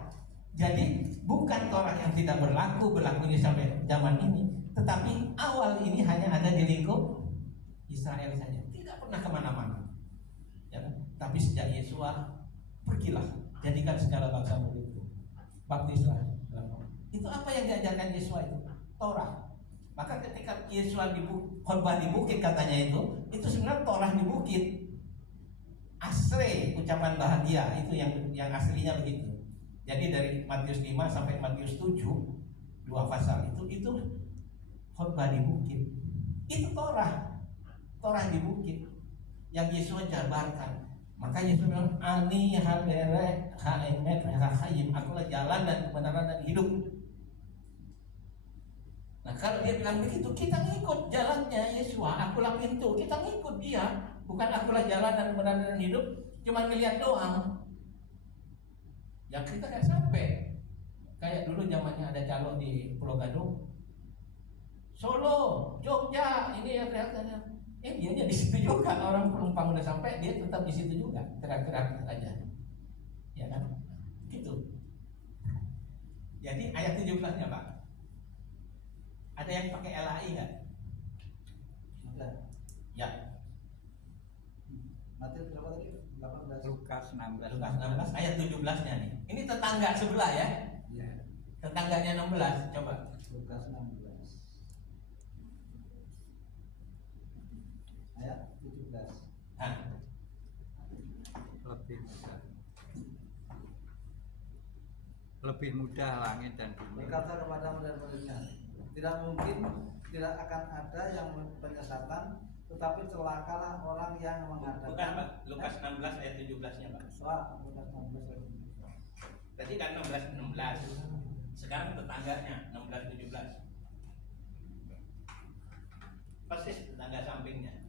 jadi bukan Torah yang tidak berlakunya sampai zaman ini, tetapi awal ini hanya ada di lingkup Israel saja, tidak pernah kemana-mana. Ya, tapi sejak Yesua, pergilah, jadikan segala bangsa muridku, baptislah. Itu apa yang diajarkan Yesua itu? Torah. Maka ketika Yesua khotbah di bukit katanya itu sebenarnya Torah di bukit. Asre, ucapan bahagia, itu yang aslinya begitu. Jadi dari Matius 5 sampai Matius 7, 2 pasal itu khotbah di bukit. Itu Torah di bukit yang Yesus jabarkan. Maka Yesus bilang, ani hadere haemet rahayim, akulah jalan dan kebenaran dan hidup. Nah kalau dia bilang begitu, kita ngikut jalannya Yesua, akulah pintu, kita ngikut dia. Bukan akulah jalan dan kebenaran dan hidup, cuma ngeliat doang. Yang kita gak sampai. Kayak dulu zamannya ada calon di Pulau Gadung, Solo, Jogja, ini ya kelihatannya. Dia di situ juga, orang penumpang udah sampai, dia tetap di situ juga, teriak-teriak aja, ya kan? Gitu. Jadi ayat 17-nya Pak, ada yang pakai LAI nggak? Ada. Ya. Matius berapa tadi? 18. Lukas 16. Lukas 16 ayat 17-nya nih. Ini tetangga sebelah ya. Ya. Tetangganya 16, coba. Lukas 16. Ayat 17. Nah, lebih mudah langit dan bumi. Berkata kepada murid-muridnya, tidak mungkin, tidak akan ada yang penyesatan, tetapi celakalah orang yang mengadakan. bukan Pak, Lukas 16 ayat 17-nya Pak. Wah, Lukas 16 ayat 17. Tadi kan 16. Sekarang tetangganya 16 17. Persis tetangga sampingnya.